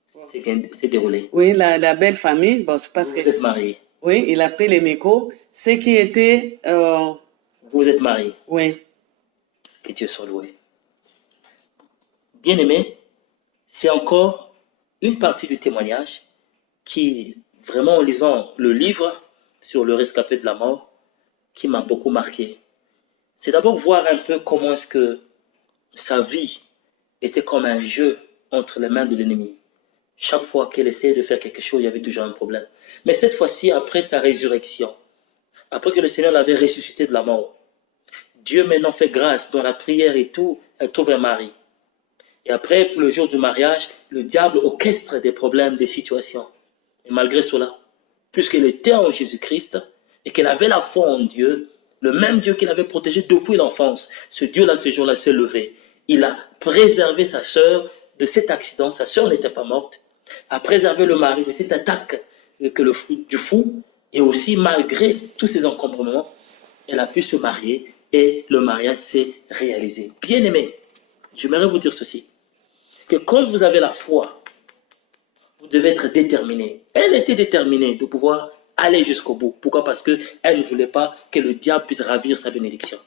s'est déroulée. Oui, la belle famille, bon, c'est parce que... Vous êtes mariés. Oui, il a pris les micros. Ce qui était... Vous êtes mariés. Oui. Que Dieu soit loué. Bien-aimé, c'est encore une partie du témoignage qui, vraiment en lisant le livre sur le rescapé de la mort, qui m'a beaucoup marqué. C'est d'abord voir un peu comment est-ce que sa vie était comme un jeu entre les mains de l'ennemi. Chaque fois qu'elle essayait de faire quelque chose, il y avait toujours un problème. Mais cette fois-ci, après sa résurrection, après que le Seigneur l'avait ressuscité de la mort, Dieu maintenant fait grâce dans la prière et tout, elle trouve un mari. Et après, le jour du mariage, le diable orchestre des problèmes, des situations. Et malgré cela, puisqu'elle était en Jésus-Christ et qu'elle avait la foi en Dieu, le même Dieu qui l'avait protégée depuis l'enfance, ce Dieu-là, ce jour-là, s'est levé. Il a préservé sa sœur de cet accident. Sa sœur n'était pas morte. A préservé le mari de cette attaque du fou. Et aussi, malgré tous ces encombrements, elle a pu se marier et le mariage s'est réalisé. Bien-aimés, j'aimerais vous dire ceci, que quand vous avez la foi, vous devez être déterminé. Elle était déterminée de pouvoir aller jusqu'au bout. Pourquoi? Parce qu'elle ne voulait pas que le diable puisse ravir sa bénédiction.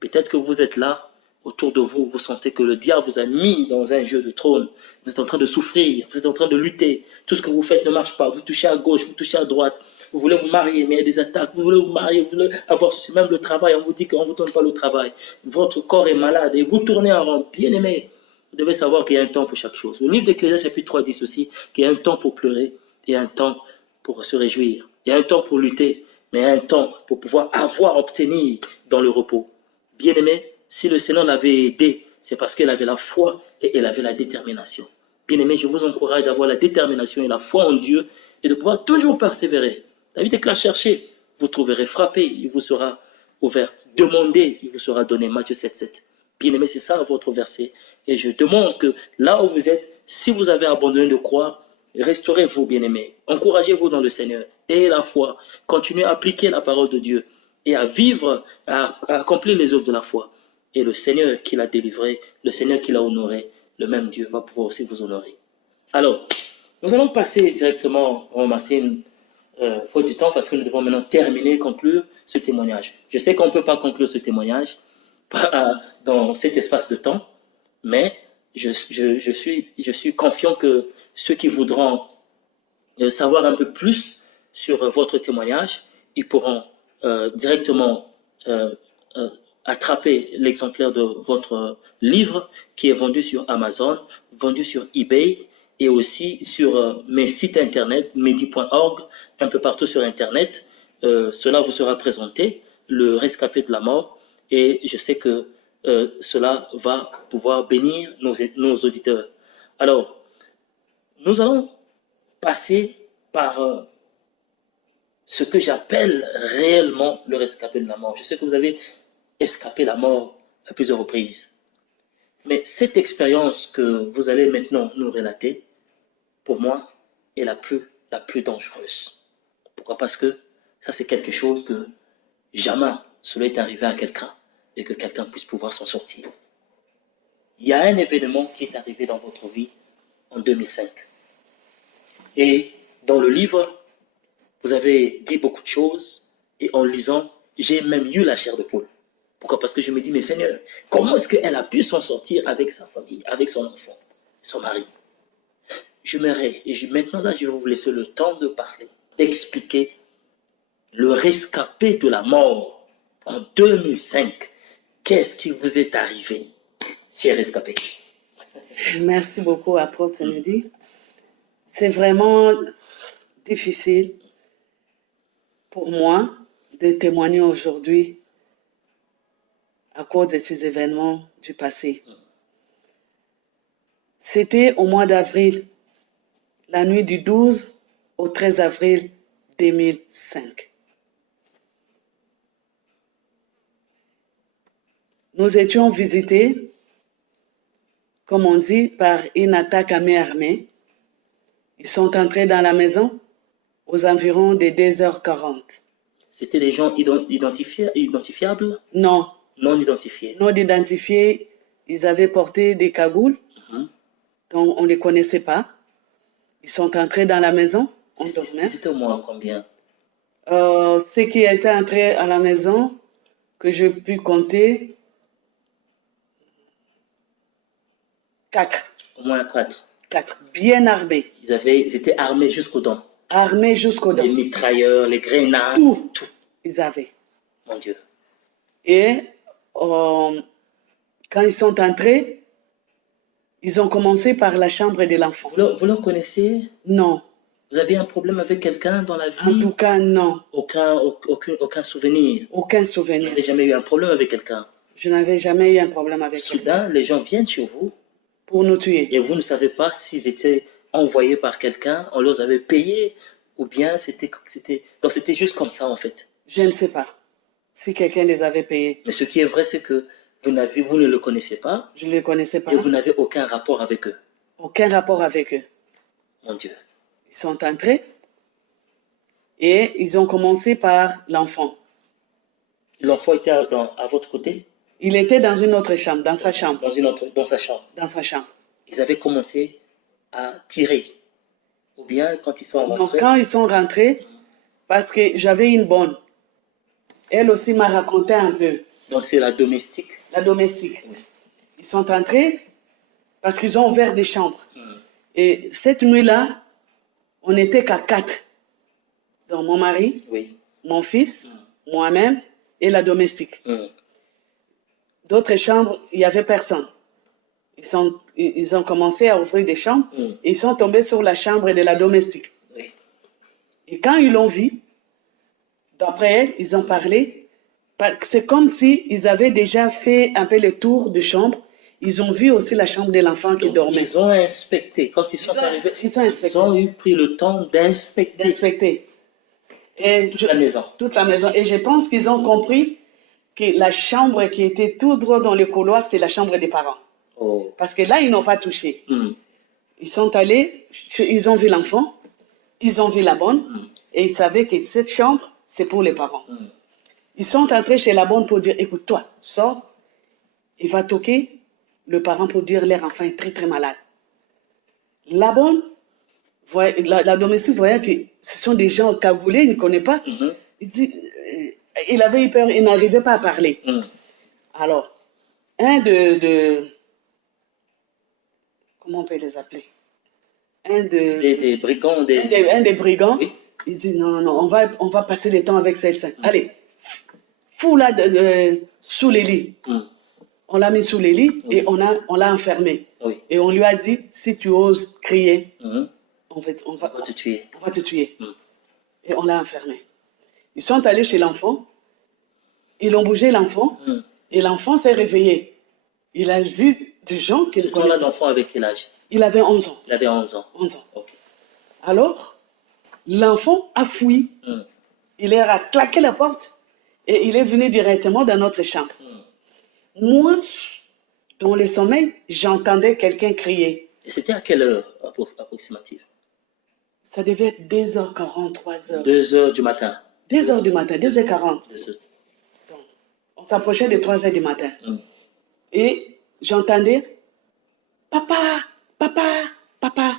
Peut-être que vous êtes là, autour de vous, vous sentez que le diable vous a mis dans un jeu de trône. Vous êtes en train de souffrir, vous êtes en train de lutter. Tout ce que vous faites ne marche pas. Vous touchez à gauche, vous touchez à droite. Vous voulez vous marier, mais il y a des attaques. Vous voulez vous marier, vous voulez avoir ceci, même le travail. On vous dit qu'on ne vous donne pas le travail. Votre corps est malade et vous tournez en rond. Bien aimé, vous devez savoir qu'il y a un temps pour chaque chose. Le livre d'Ecclésiaste chapitre 3 dit ceci, qu'il y a un temps pour pleurer et un temps pour se réjouir. Il y a un temps pour lutter, mais il y a un temps pour pouvoir obtenir dans le repos. Bien aimé, si le Seigneur l'avait aidé, c'est parce qu'elle avait la foi et elle avait la détermination. Bien aimé, je vous encourage d'avoir la détermination et la foi en Dieu et de pouvoir toujours persévérer. David déclare, cherchez, vous trouverez, frappez, il vous sera ouvert. Demandez, il vous sera donné. Matthieu 7,7. Bien aimé, c'est ça votre verset. Et je demande que là où vous êtes, si vous avez abandonné de croire, restaurez-vous, bien aimé. Encouragez-vous dans le Seigneur. Ayez la foi. Continuez à appliquer la parole de Dieu et à vivre, à accomplir les œuvres de la foi. Et le Seigneur qui l'a délivré, le Seigneur qui l'a honoré, le même Dieu va pouvoir aussi vous honorer. Alors, nous allons passer directement, Martine, faute du temps, parce que nous devons maintenant terminer, conclure ce témoignage. Je sais qu'on ne peut pas conclure ce témoignage dans cet espace de temps, mais je suis confiant que ceux qui voudront savoir un peu plus sur votre témoignage, ils pourront directement attraper l'exemplaire de votre livre qui est vendu sur Amazon, vendu sur eBay et aussi sur mes sites internet, medi.org, un peu partout sur internet. Cela vous sera présenté, le rescapé de la mort, et je sais que cela va pouvoir bénir nos auditeurs. Alors, nous allons passer par ce que j'appelle réellement le rescapé de la mort. Je sais que vous avez escapé la mort à plusieurs reprises. Mais cette expérience que vous allez maintenant nous relater, pour moi, est la plus dangereuse. Pourquoi? Parce que ça, c'est quelque chose que jamais cela est arrivé à quelqu'un et que quelqu'un puisse pouvoir s'en sortir. Il y a un événement qui est arrivé dans votre vie en 2005. Et dans le livre, vous avez dit beaucoup de choses et en lisant, j'ai même eu la chair de poule. Pourquoi? Parce que je me dis, mais Seigneur, comment est-ce qu'elle a pu s'en sortir avec sa famille, avec son enfant, son mari? Maintenant là, je vais vous laisser le temps de parler, d'expliquer le rescapé de la mort en 2005. Qu'est-ce qui vous est arrivé, cher rescapé? Merci beaucoup, apôtre Kennedy. C'est vraiment difficile pour moi de témoigner aujourd'hui à cause de ces événements du passé. C'était au mois d'avril, la nuit du 12 au 13 avril 2005. Nous étions visités, comme on dit, par une attaque à main armée. Ils sont entrés dans la maison aux environs de 2h40. C'était des gens identifiables? Non. Non identifiés? Non identifiés. Ils avaient porté des cagoules, donc on ne les connaissait pas. Ils sont entrés dans la maison, on dormait. C'était au moins combien? Ce qui a été entré à la maison, que je puis compter, 4. Au moins 4. 4, bien armés. Ils étaient armés jusqu'aux dents. Armés jusqu'aux dents. Les mitrailleurs, les grenades. Tout. Ils avaient. Mon Dieu. Et quand ils sont entrés, ils ont commencé par la chambre de l'enfant. Vous leur connaissez? Non. Vous avez un problème avec quelqu'un dans la vie? En tout cas, non. Aucun souvenir? Aucun souvenir. Vous n'avez jamais eu un problème avec quelqu'un? Je n'avais jamais eu un problème avec quelqu'un. Soudain, les gens viennent chez vous pour nous tuer. Et vous ne savez pas s'ils étaient envoyés par quelqu'un, on leur avait payé, ou bien c'était juste comme ça en fait. Je ne sais pas si quelqu'un les avait payés. Mais ce qui est vrai, c'est que vous ne le connaissez pas. Je ne le connaissais pas. Et vous n'avez aucun rapport avec eux. Aucun rapport avec eux. Mon Dieu. Ils sont entrés et ils ont commencé par l'enfant. L'enfant était à votre côté? Il était dans une autre chambre, dans sa chambre. Dans sa chambre. Dans sa chambre. Ils avaient commencé à tirer. Ou bien quand ils sont rentrés? Non, quand ils sont rentrés, parce que j'avais une bonne. Elle aussi m'a raconté un peu. Donc c'est la domestique? La domestique. Ils sont entrés parce qu'ils ont ouvert des chambres. Et cette nuit-là, on n'était qu'à 4. Donc mon mari, mon fils, moi-même et la domestique. D'autres chambres, il n'y avait personne. Ils ont commencé à ouvrir des chambres. Ils sont tombés sur la chambre de la domestique. Et quand ils l'ont vu, d'après elle, ils ont parlé. C'est comme s'ils avaient déjà fait un peu le tour de chambre. Ils ont vu aussi la chambre de l'enfant qui dormait. Ils ont inspecté. Quand ils sont arrivés, ils ont pris le temps d'inspecter. Toute la maison. Toute la maison. Et je pense qu'ils ont compris que la chambre qui était tout droit dans le couloir, c'est la chambre des parents. Oh. Parce que là, ils n'ont pas touché. Ils sont allés, ils ont vu l'enfant, ils ont vu la bonne, et ils savaient que cette chambre, c'est pour les parents. Ils sont entrés chez la bonne pour dire, écoute, toi, sors, il va toquer le parent pour dire, leur enfant est très très malade. La bonne, la domestique voyait que ce sont des gens cagoulés, il ne connaît pas. Il dit, il avait eu peur, il n'arrivait pas à parler. Alors, un de comment on peut les appeler? Des brigands. Un des brigands, oui. Il dit non, on va passer le temps avec celle-ci. Allez, fous-la sous les lits. On l'a mis sous les lits et on l'a enfermé. Et on lui a dit, si tu oses crier, on va te tuer. On va te tuer. Et on l'a enfermé. Ils sont allés chez l'enfant, ils ont bougé l'enfant, et l'enfant s'est réveillé. Il a vu des gens qui le connaissaient. L'enfant avait quel âge? Il avait 11 ans. Il avait 11 ans. 11 ans. Okay. Alors, l'enfant a fui. Il a claqué la porte et il est venu directement dans notre chambre. Moi, dans le sommeil, j'entendais quelqu'un crier. Et c'était à quelle heure approximative? Ça devait être 2h40, 3h. 2h du matin. 2h du matin, 2h40. Donc, on s'approchait de 3h du matin. Et j'entendais papa, papa, papa.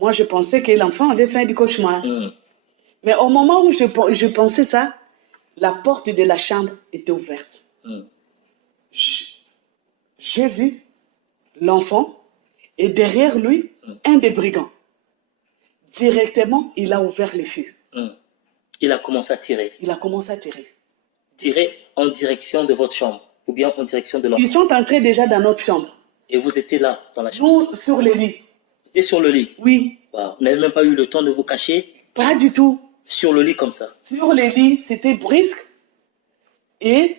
Moi, je pensais que l'enfant avait fait du cauchemar. Mais au moment où je pensais ça, la porte de la chambre était ouverte. J'ai vu l'enfant et derrière lui, un des brigands. Directement, il a ouvert les feux. Il a commencé à tirer. Il a commencé à tirer. Tirer en direction de votre chambre ou bien en direction de l'enfant? Ils sont entrés déjà dans notre chambre. Et vous étiez là, dans la chambre? Nous, sur les lits. Et sur le lit? Oui. Wow. Vous n'avez même pas eu le temps de vous cacher? Pas du tout. Sur le lit comme ça? Sur le lit, c'était brisque. Et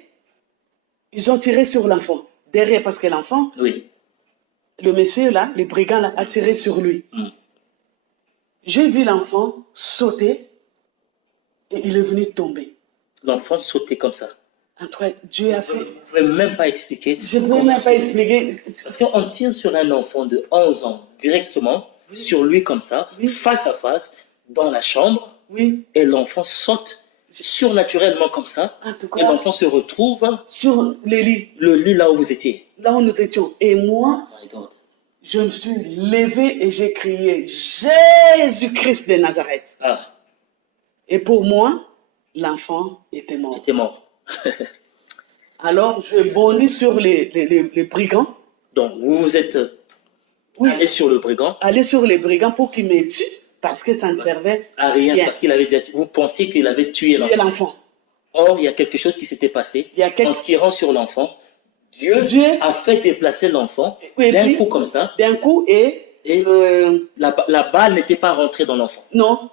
ils ont tiré sur l'enfant. Derrière, parce que l'enfant, oui. Le monsieur là, le brigand là, a tiré sur lui. J'ai vu l'enfant sauter et il est venu tomber. L'enfant sautait comme ça? Dieu a fait... Vous ne pouvez même pas expliquer? Je ne peux même pas expliquer. Parce qu'on tire sur un enfant de 11 ans directement, sur lui comme ça, face à face, dans la chambre, et l'enfant saute surnaturellement comme ça, et l'enfant se retrouve sur le lit là où vous étiez. Là où nous étions. Et moi, je me suis levé et j'ai crié Jésus-Christ de Nazareth. Et pour moi, l'enfant était mort. Alors, je bondis sur les brigands. Donc, vous vous êtes allé sur le brigand? Allé sur les brigands pour qu'ils me tuent, parce que ça ne servait à rien. Parce qu'il avait déjà... Vous pensiez qu'il avait tué l'enfant. Or, il y a quelque chose qui s'était passé. En tirant sur l'enfant, Dieu a fait déplacer l'enfant d'un coup comme ça. D'un coup, la balle n'était pas rentrée dans l'enfant. Non.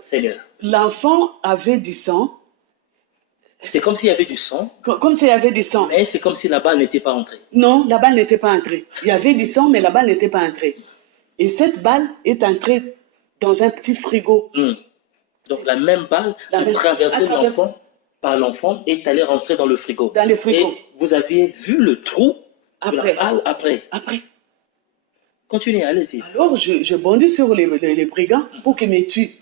Seigneur. L'enfant avait du sang. C'est comme s'il y avait du sang. Comme s'il y avait du sang. Mais c'est comme si la balle n'était pas entrée. Non, la balle n'était pas entrée. Il y avait du sang, mais la balle n'était pas entrée. Et cette balle est entrée dans un petit frigo. Donc la même balle a traversé l'enfant par l'enfant est allée rentrer dans le frigo. Dans le frigo. Et vous aviez vu le trou de la balle après. Continuez, allez-y. Alors je bondis sur les brigands pour qu'ils me tuent.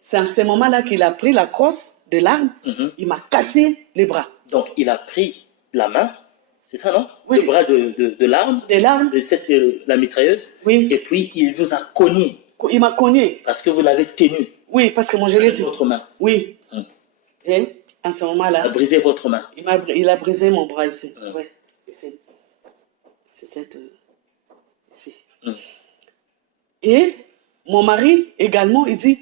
C'est à ce moment-là qu'il a pris la crosse de l'arme, il m'a cassé les bras. Donc il a pris la main, c'est ça non? Le bras de l'arme. De l'arme. De la mitrailleuse. Et puis il vous a cogné. Il m'a cogné. Parce que vous l'avez tenu. Oui, parce que moi je l'ai tenu. Votre main. Oui. Et à ce moment-là. Il a brisé votre main. Il a brisé mon bras ici. Ici. C'est cette. Ici. Et mon mari également, il dit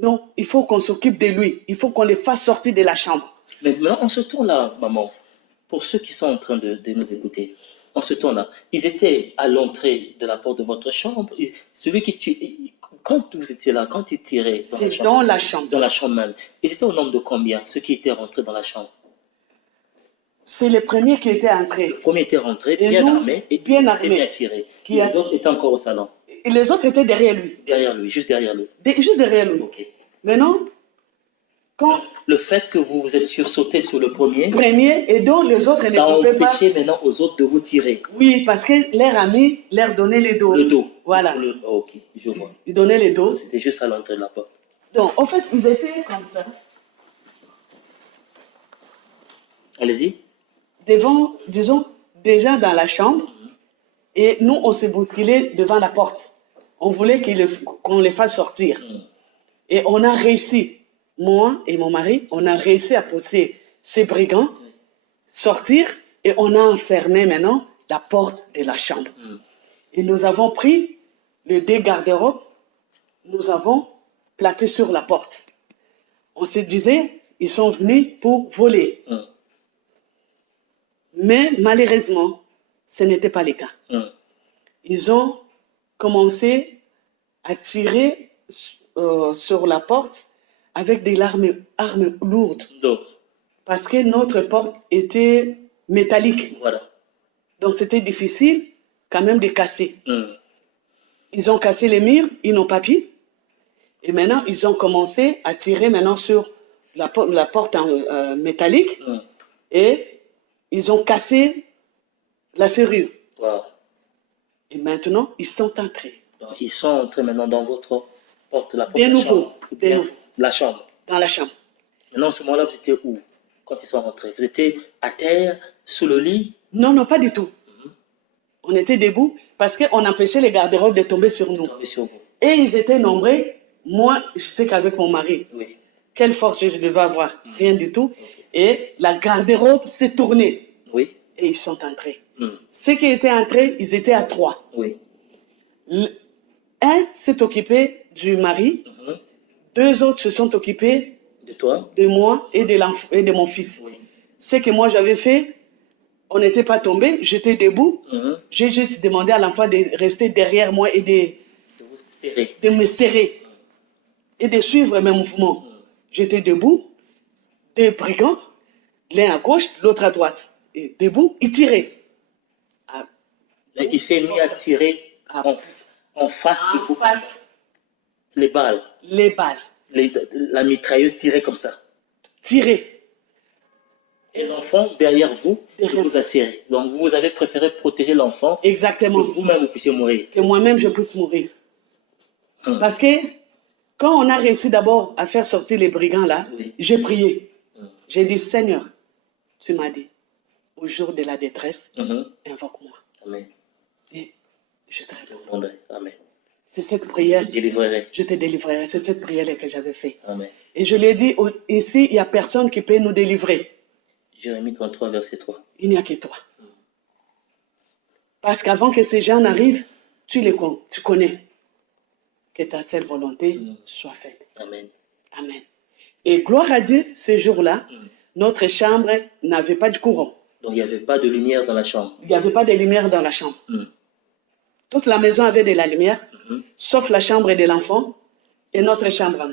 non, il faut qu'on s'occupe de lui. Il faut qu'on le fasse sortir de la chambre. Mais maintenant, on se tourne là, maman. Pour ceux qui sont en train de nous écouter, on se tourne là. Ils étaient à l'entrée de la porte de votre chambre. Celui qui tue, quand vous étiez là, quand ils tiraient dans la chambre. Dans la chambre même. Ils étaient au nombre de combien, ceux qui étaient rentrés dans la chambre? C'est le premier qui était entré. Le premier était rentré, bien armé, et bien tiré. Les autres étaient encore au salon. Et les autres étaient derrière lui. Derrière lui, juste derrière lui. Juste derrière lui. Maintenant, quand... Le fait que vous vous êtes sursauté sur le premier... Et donc les autres ne pouvaient pas... Ça a empêché maintenant aux autres de vous tirer. Oui, parce que leur ami leur donnait les dos. Le dos. Voilà. Ok, je vois. Ils donnaient les dos. C'était juste à l'entrée de la porte. Donc, en fait, ils étaient comme ça. Allez-y. Devant, disons, déjà dans la chambre. Et nous, on s'est bousculé devant la porte. On voulait qu'on les fasse sortir. Et on a réussi. Moi et mon mari, on a réussi à pousser ces brigands, sortir, et on a enfermé maintenant la porte de la chambre. Et nous avons pris le deux garde-robes, nous avons plaqué sur la porte. On se disait, ils sont venus pour voler. Mais malheureusement, ce n'était pas le cas. Ils ont commencé à tirer sur la porte avec des armes lourdes. Parce que notre porte était métallique. Donc c'était difficile quand même de casser. Ils ont cassé les murs, ils n'ont pas pu. Et maintenant, ils ont commencé à tirer maintenant sur la porte métallique. Et ils ont cassé la serrure. Et maintenant, ils sont entrés. Donc, ils sont entrés maintenant dans votre porte, la porte de nouveau. La chambre. Dans la chambre. Maintenant, à ce moment-là, vous étiez où quand ils sont rentrés? Vous étiez à terre, sous le lit? Non, non, pas du tout. On était debout parce qu'on empêchait les garde-robes de tomber sur nous. Et ils étaient nombreux. Moi, j'étais qu'avec mon mari. Quelle force je devais avoir? Rien du tout. Et la garde-robe s'est tournée. Et ils sont entrés. Ceux qui étaient entrés, ils étaient à 3. Un s'est occupé du mari. 2 autres se sont occupés de toi, de moi et de mon fils. Ce que moi j'avais fait, On n'était pas tombé, j'étais debout. J'ai juste demandé à l'enfant de rester derrière moi et de me serrer et de suivre mes mouvements. J'étais debout, des brigands, l'un à gauche, l'autre à droite. Et debout, ils tiraient. Il s'est mis à tirer en face de vous. Les balles. Les balles. La mitrailleuse tirait comme ça. Tirer. Et l'enfant, derrière vous, il vous a serré. Donc, vous avez préféré protéger l'enfant. Exactement. Que vous-même, vous puissiez mourir. Que moi-même, je puisse mourir. Parce que quand on a réussi d'abord à faire sortir les brigands là, j'ai prié. J'ai dit, Seigneur, tu m'as dit, au jour de la détresse, invoque-moi. Amen. Et je te répondrai. Amen. C'est cette prière. Je te délivrerai. Je te délivrerai. C'est cette prière que j'avais faite. Amen. Et je lui ai dit, ici, il n'y a personne qui peut nous délivrer. Jérémie 33, verset 3. Il n'y a que toi. Parce qu'avant que ces gens n'arrivent, tu connais. Que ta seule volonté soit faite. Amen. Amen. Et gloire à Dieu, ce jour-là, notre chambre n'avait pas de courant. Donc il n'y avait pas de lumière dans la chambre. Il n'y avait pas de lumière dans la chambre. Toute la maison avait de la lumière, sauf la chambre de l'enfant et notre chambre.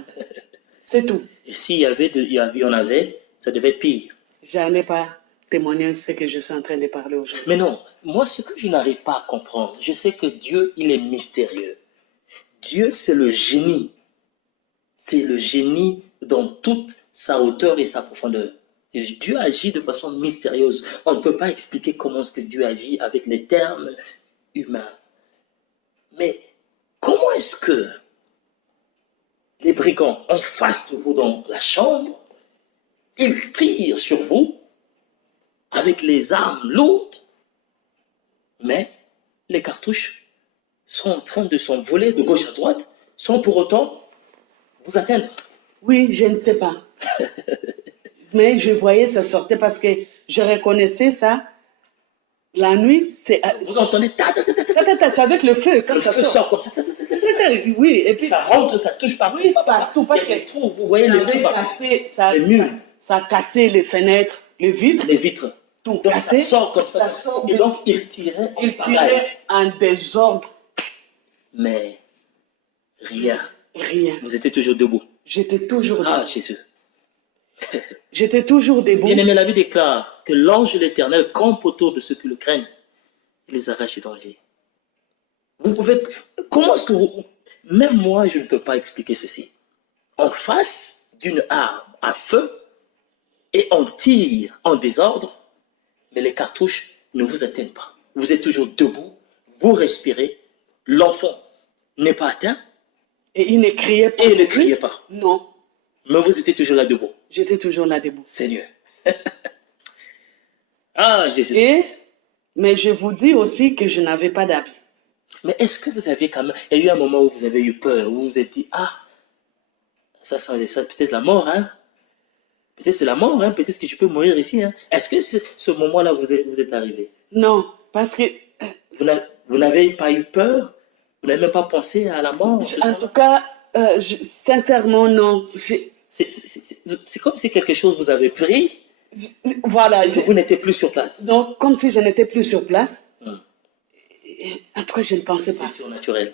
C'est tout. Et s'il y en avait, ça devait être pire. Je n'allais pas témoigner ce que je suis en train de parler aujourd'hui. Mais non, moi ce que je n'arrive pas à comprendre, je sais que Dieu, il est mystérieux. Dieu, c'est le génie. C'est le génie dans toute sa hauteur et sa profondeur. Et Dieu agit de façon mystérieuse. On ne peut pas expliquer comment est-ce que Dieu agit avec les termes humains. Mais comment est-ce que les brigands en face de vous dans la chambre, ils tirent sur vous avec les armes lourdes, mais les cartouches sont en train de s'envoler de gauche à droite, sans pour autant vous atteindre? Oui, je ne sais pas. Mais je voyais ça sortir parce que je reconnaissais ça. La nuit, c'est... Vous entendez c'est avec le feu. Quand le ça feu sort comme ça. Oui, et puis Ça rentre, ça touche partout. Oui, partout, parce que trous, vous voyez les trous partout. Les murs. Ça a cassé les fenêtres, les vitres. Les vitres. Tout Donc cassé. ça sort comme ça. Et donc il tirait en désordre. Mais rien. Rien. Vous étiez toujours debout. J'étais toujours debout. Ah, Jésus. J'étais toujours debout. Bien aimé, la Bible déclare que l'ange de l'Éternel campe autour de ceux qui le craignent. Il les arrache du danger. Vous pouvez... Comment est-ce que vous... Même moi, je ne peux pas expliquer ceci. En face d'une arme à feu, et on tire en désordre, mais les cartouches ne vous atteignent pas. Vous êtes toujours debout, vous respirez, l'enfant n'est pas atteint. Et il ne criait pas. Et il ne criait pas. Non. Mais vous étiez toujours là debout. J'étais toujours là debout. Seigneur. Ah, Jésus. Mais je vous dis aussi que je n'avais pas d'habit. Mais est-ce que vous avez quand même... Il y a eu un moment où vous avez eu peur, où vous vous êtes dit, ah, ça peut-être la mort, hein? Peut-être c'est la mort, hein? Peut-être que je peux mourir ici, hein? Est-ce que ce moment-là vous êtes arrivé? Non, parce que... Vous n'avez pas eu peur? Vous n'avez même pas pensé à la mort? En tout cas, sincèrement, non. C'est comme si quelque chose vous avait pris. Voilà. Vous n'étiez plus sur place. Donc, comme si je n'étais plus sur place. En tout cas, je ne pensais pas. C'est surnaturel.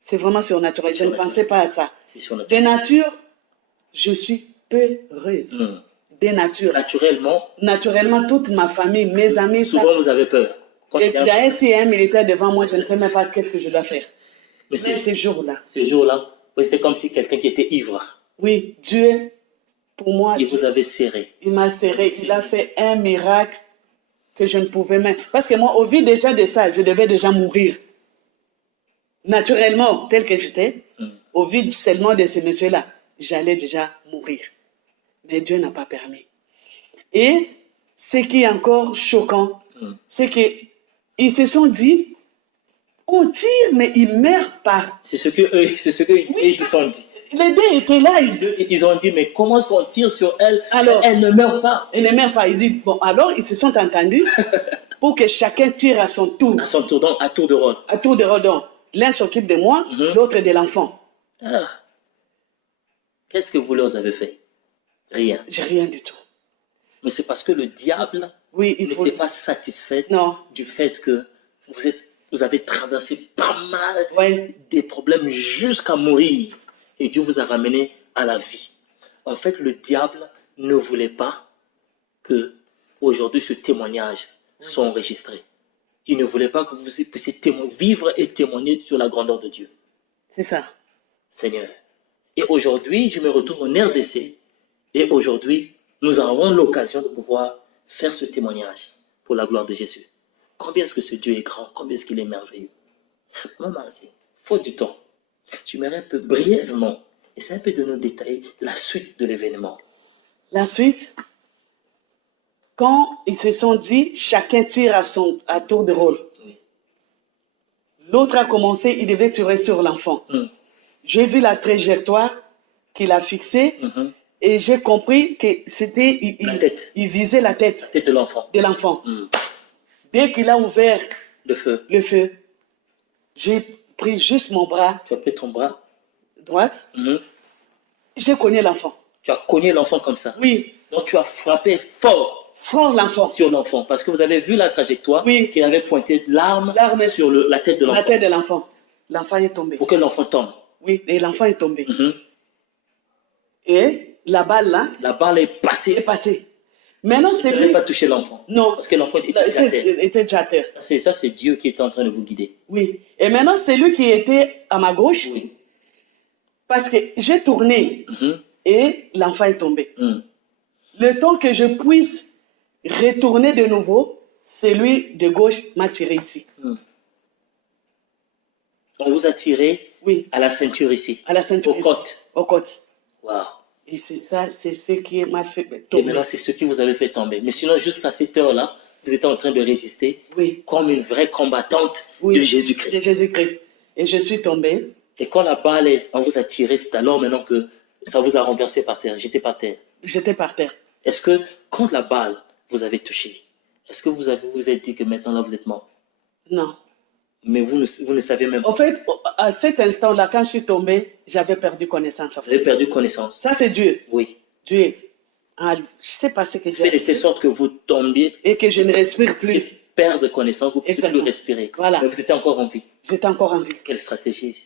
C'est vraiment surnaturel. Je ne pensais pas à ça. C'est surnaturel. De nature, je suis peureuse. De nature. Naturellement, toute ma famille, mes amis. Souvent, vous avez peur. Et d'ailleurs, s'il y a un militaire devant moi, je ne sais même pas qu'est-ce que je dois faire. Mais ces jours-là. Ces jours-là, c'était comme si quelqu'un qui était ivre. Oui, Dieu, pour moi... Il vous avait serré. Il m'a serré. Il a fait un miracle que je ne pouvais même... Parce que moi, au vu déjà de ça, je devais déjà mourir. Naturellement, tel que j'étais, au vu seulement de ces messieurs-là, j'allais déjà mourir. Mais Dieu n'a pas permis. Et ce qui est encore choquant, c'est qu'ils se sont dit, on tire, mais ils ne meurent pas. C'est ce qu'eux ils se sont dit. Les deux étaient là. Ils ont dit, mais comment est-ce qu'on tire sur elle? Alors, elle ne meurt pas. Elle ne meurt pas. Ils disent, bon, alors ils se sont entendus pour que chacun tire à son tour. À son tour, donc à tour de rôle. À tour de rôle, donc. L'un s'occupe de moi, l'autre de l'enfant. Ah. Qu'est-ce que vous leur avez fait? Rien. J'ai rien du tout. Mais c'est parce que le diable Oui, Vous il faut... n'étiez pas satisfaite Non. du fait que vous avez traversé pas mal Oui. des problèmes jusqu'à mourir. Et Dieu vous a ramené à la vie. En fait, le diable ne voulait pas que aujourd'hui ce témoignage soit enregistré. Il ne voulait pas que vous puissiez vivre et témoigner sur la grandeur de Dieu. C'est ça. Seigneur. Et aujourd'hui, je me retrouve en RDC. Et aujourd'hui, nous avons l'occasion de pouvoir faire ce témoignage pour la gloire de Jésus. Combien est-ce que ce Dieu est grand? Combien est-ce qu'il est merveilleux? Maman, faute du temps, j'aimerais un peu brièvement essayer un peu de nous détailler la suite de l'événement. La suite, quand ils se sont dit, chacun tire à tour de rôle. Oui. L'autre a commencé, il devait tirer sur l'enfant. J'ai vu la trajectoire qu'il a fixée et j'ai compris que c'était... La tête. Il visait la tête. La tête de l'enfant. De l'enfant. Dès qu'il a ouvert le feu, j'ai pris juste mon bras. Tu as pris ton bras droite. J'ai cogné l'enfant. Tu as cogné l'enfant comme ça? Oui. Donc tu as frappé fort. Fort l'enfant. Sur l'enfant. Parce que vous avez vu la trajectoire qu'il avait pointé l'arme sur la tête de l'enfant. La tête de l'enfant. L'enfant est tombé. Pour que l'enfant tombe. Oui, et l'enfant est tombé. Et la balle là. La balle est passée. Est passée. Maintenant, c'est lui. Vous n'avez pas touché l'enfant. Non. Parce que l'enfant était déjà à terre. Ça, c'est Dieu qui est en train de vous guider. Oui. Et maintenant, c'est lui qui était à ma gauche. Oui. Parce que j'ai tourné et l'enfant est tombé. Le temps que je puisse retourner de nouveau, celui de gauche m'a tiré ici. On vous a tiré à la ceinture ici. À la ceinture. Aux côtes. Aux côtes. Waouh. Et c'est ça, c'est ce qui m'a fait tomber. Et maintenant, c'est ce qui vous avait fait tomber. Mais sinon, jusqu'à cette heure-là, vous étiez en train de résister comme une vraie combattante de Jésus-Christ. De Jésus-Christ. Et je suis tombée. Et quand la balle, on vous a tiré, c'est alors maintenant que ça vous a renversé par terre. J'étais par terre. J'étais par terre. Est-ce que quand la balle vous avait touché, est-ce que vous êtes dit que maintenant là vous êtes mort? Non. Mais vous ne savez même pas. En fait, à cet instant-là, quand je suis tombée, j'avais perdu connaissance. Vous avez perdu connaissance. Ça, c'est Dieu. Oui. Dieu. Je ne sais pas ce que Dieu fait de telle sorte que vous tombiez. Et que je ne respire plus. Perdre connaissance, vous ne pouvez plus respirer. Voilà. Mais vous étiez encore en vie. J'étais encore en vie. Quelle stratégie?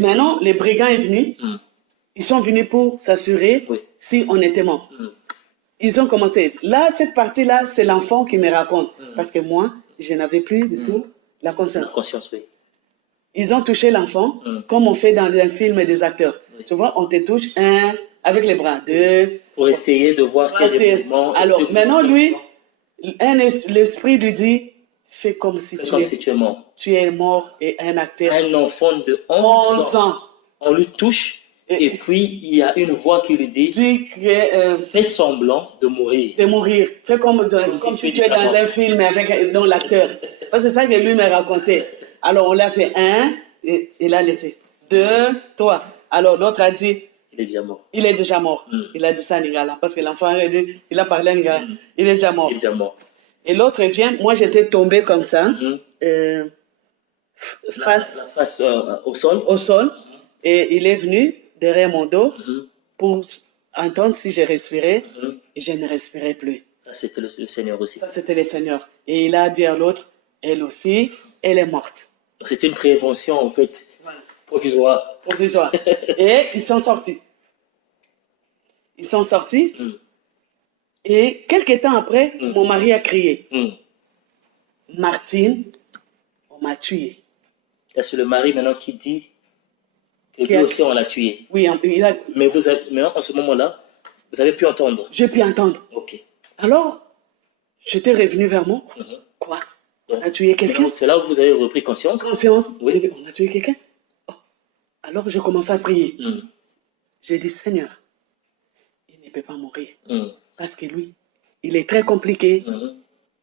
Maintenant, les brigands sont venus. Ils sont venus pour s'assurer si on était mort. Ils ont commencé. Là, cette partie-là, c'est l'enfant qui me raconte. Parce que moi, je n'avais plus du tout la conscience. La conscience, oui. Ils ont touché l'enfant, comme on fait dans un film des acteurs. Tu vois, on te touche, avec les bras, deux. Pour essayer de voir s'il y a des mouvements. Alors, maintenant, lui, l'esprit lui dit, fais comme si tu es mort. Tu es mort et un acteur. Un enfant de 11 ans. On lui touche. Et puis, il y a une voix qui lui dit, fais semblant de mourir. De mourir. Fais comme si tu es dans un film avec l'acteur. Parce que c'est ça que lui m'a raconté. Alors, on l'a fait un, et il a laissé. 2, 3. Alors, l'autre a dit, il est déjà mort. Il est déjà mort. Il a dit ça à Nigala. Parce que l'enfant a dit, il a parlé à Nigala. Il est déjà mort. Il est déjà mort. Et l'autre vient, moi j'étais tombée comme ça, face au sol. Au sol. Et il est venu derrière mon dos pour entendre si je respirais. Et je ne respirais plus. Ça, c'était le Seigneur aussi. Ça, c'était le Seigneur. Et il a dit à l'autre, elle aussi, elle est morte. C'était une prévention, en fait, provisoire. Provisoire. Et ils sont sortis. Ils sont sortis. Et quelques temps après, mon mari a crié. Martine, on m'a tué. C'est le mari maintenant qui dit que lui aussi on l'a tué. Oui, il a... Mais maintenant, en ce moment-là, vous avez pu entendre. J'ai pu entendre. Ok. Alors, j'étais revenu vers moi. Quoi? On a tué quelqu'un? C'est là où vous avez repris conscience. Conscience? Oui. On a tué quelqu'un? Oh. Alors, je commence à prier. J'ai dit, Seigneur, il ne peut pas mourir. Parce que lui, il est très compliqué.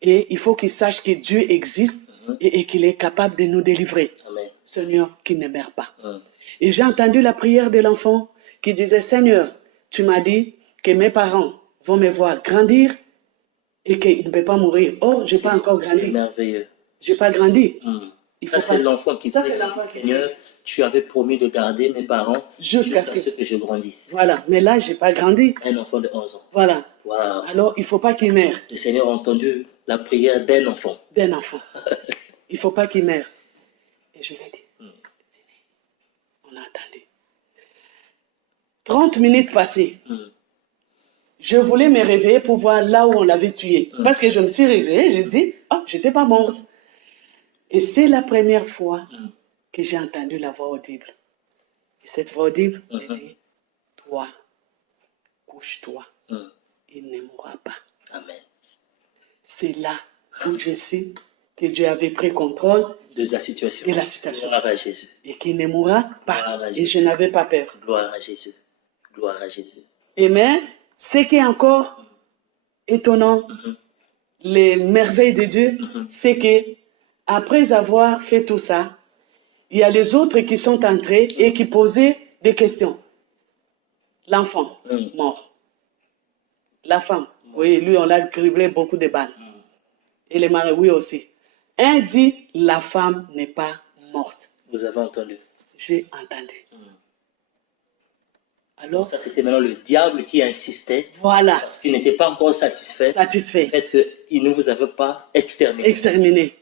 Et il faut qu'il sache que Dieu existe et qu'il est capable de nous délivrer. Amen. Seigneur, qu'il ne meurt pas. Et j'ai entendu la prière de l'enfant qui disait, Seigneur, tu m'as dit que mes parents vont me voir grandir et qu'il ne peut pas mourir. Or, je n'ai pas encore grandi. C'est merveilleux. Je n'ai pas grandi. Ça, c'est l'enfant qui dit, Seigneur, tu avais promis de garder mes parents jusqu'à ce que je grandisse. Voilà, mais là, je n'ai pas grandi. Un enfant de 11 ans. Voilà. Wow. Alors, il ne faut pas qu'il meure. Le Seigneur a entendu la prière d'un enfant. D'un enfant. Il ne faut pas qu'il meure. Et je lui ai dit, on a attendu. 30 minutes passées. Je voulais me réveiller pour voir là où on l'avait tué. Parce que je me suis réveillée, j'ai dit, ah, je n'étais pas morte. Et c'est la première fois que j'ai entendu la voix audible. Et cette voix audible me dit, toi, couche-toi, il ne mourra pas. Amen. C'est là où je suis, que Dieu avait pris contrôle de la situation. De la situation. Gloire à Jésus. Et qu'il ne mourra pas. Et je n'avais pas peur. Gloire à Jésus. Gloire à Jésus. Et mais, ce qui est encore étonnant, les merveilles de Dieu, c'est que après avoir fait tout ça, il y a les autres qui sont entrés et qui posaient des questions. L'enfant, mort. La femme, oui, lui, on l'a criblé beaucoup de balles. Et les maris, oui aussi. Un dit, la femme n'est pas morte. Vous avez entendu? J'ai entendu. Alors, ça, c'était maintenant le diable qui insistait. Voilà. Parce qu'il n'était pas encore satisfait. Satisfait. Du fait qu'il ne vous avait pas exterminé. Exterminé.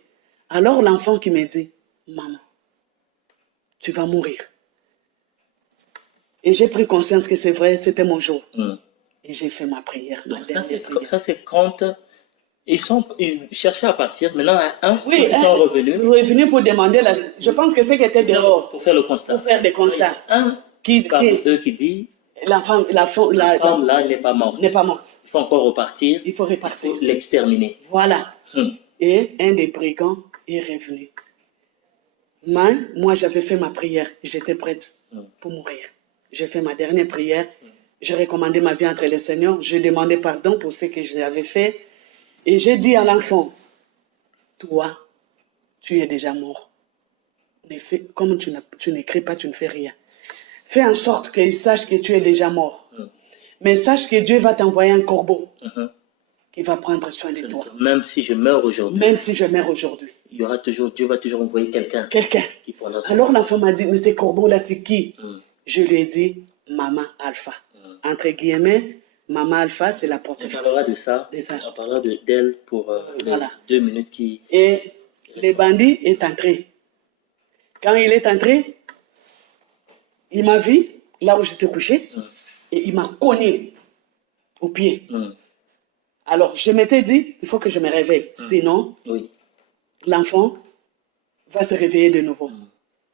Alors, l'enfant qui me dit, maman, tu vas mourir. Et j'ai pris conscience que c'est vrai, c'était mon jour. Et j'ai fait ma prière. Donc, ça, c'est quand ils cherchaient à partir. Maintenant, ils sont revenus. Pour demander je pense que c'est qui était dehors. Pour faire le constat. Pour faire des constats. Parmi eux qui dit, la femme là n'est pas morte. N'est pas morte. Il faut encore repartir. Il faut repartir. Il faut l'exterminer. Voilà. Et un des brigands est revenu. Moi, j'avais fait ma prière. J'étais prête pour mourir. J'ai fait ma dernière prière. J'ai recommandé ma vie entre les seigneurs. Je demandais pardon pour ce que j'avais fait. Et j'ai dit à l'enfant, toi, tu es déjà mort. Comme tu n'écris pas, tu ne fais rien. Fais en sorte qu'il sache que tu es déjà mort. Mais sache que Dieu va t'envoyer un corbeau qui va prendre soin de toi. Même si je meurs aujourd'hui. Même si je meurs aujourd'hui. Dieu va toujours envoyer quelqu'un. Qui prendra soin. Alors l'enfant m'a dit, mais ces corbeaux-là, c'est qui? Je lui ai dit, Maman Alpha. Entre guillemets, Maman Alpha, c'est la protectrice. On parlera de ça. On parlera d'elle pour les 2 minutes qui... Et le bandit est entré. Quand il est entré, il m'a vu là où j'étais couché et il m'a cogné au pied. Alors, je m'étais dit, il faut que je me réveille. Sinon, l'enfant va se réveiller de nouveau.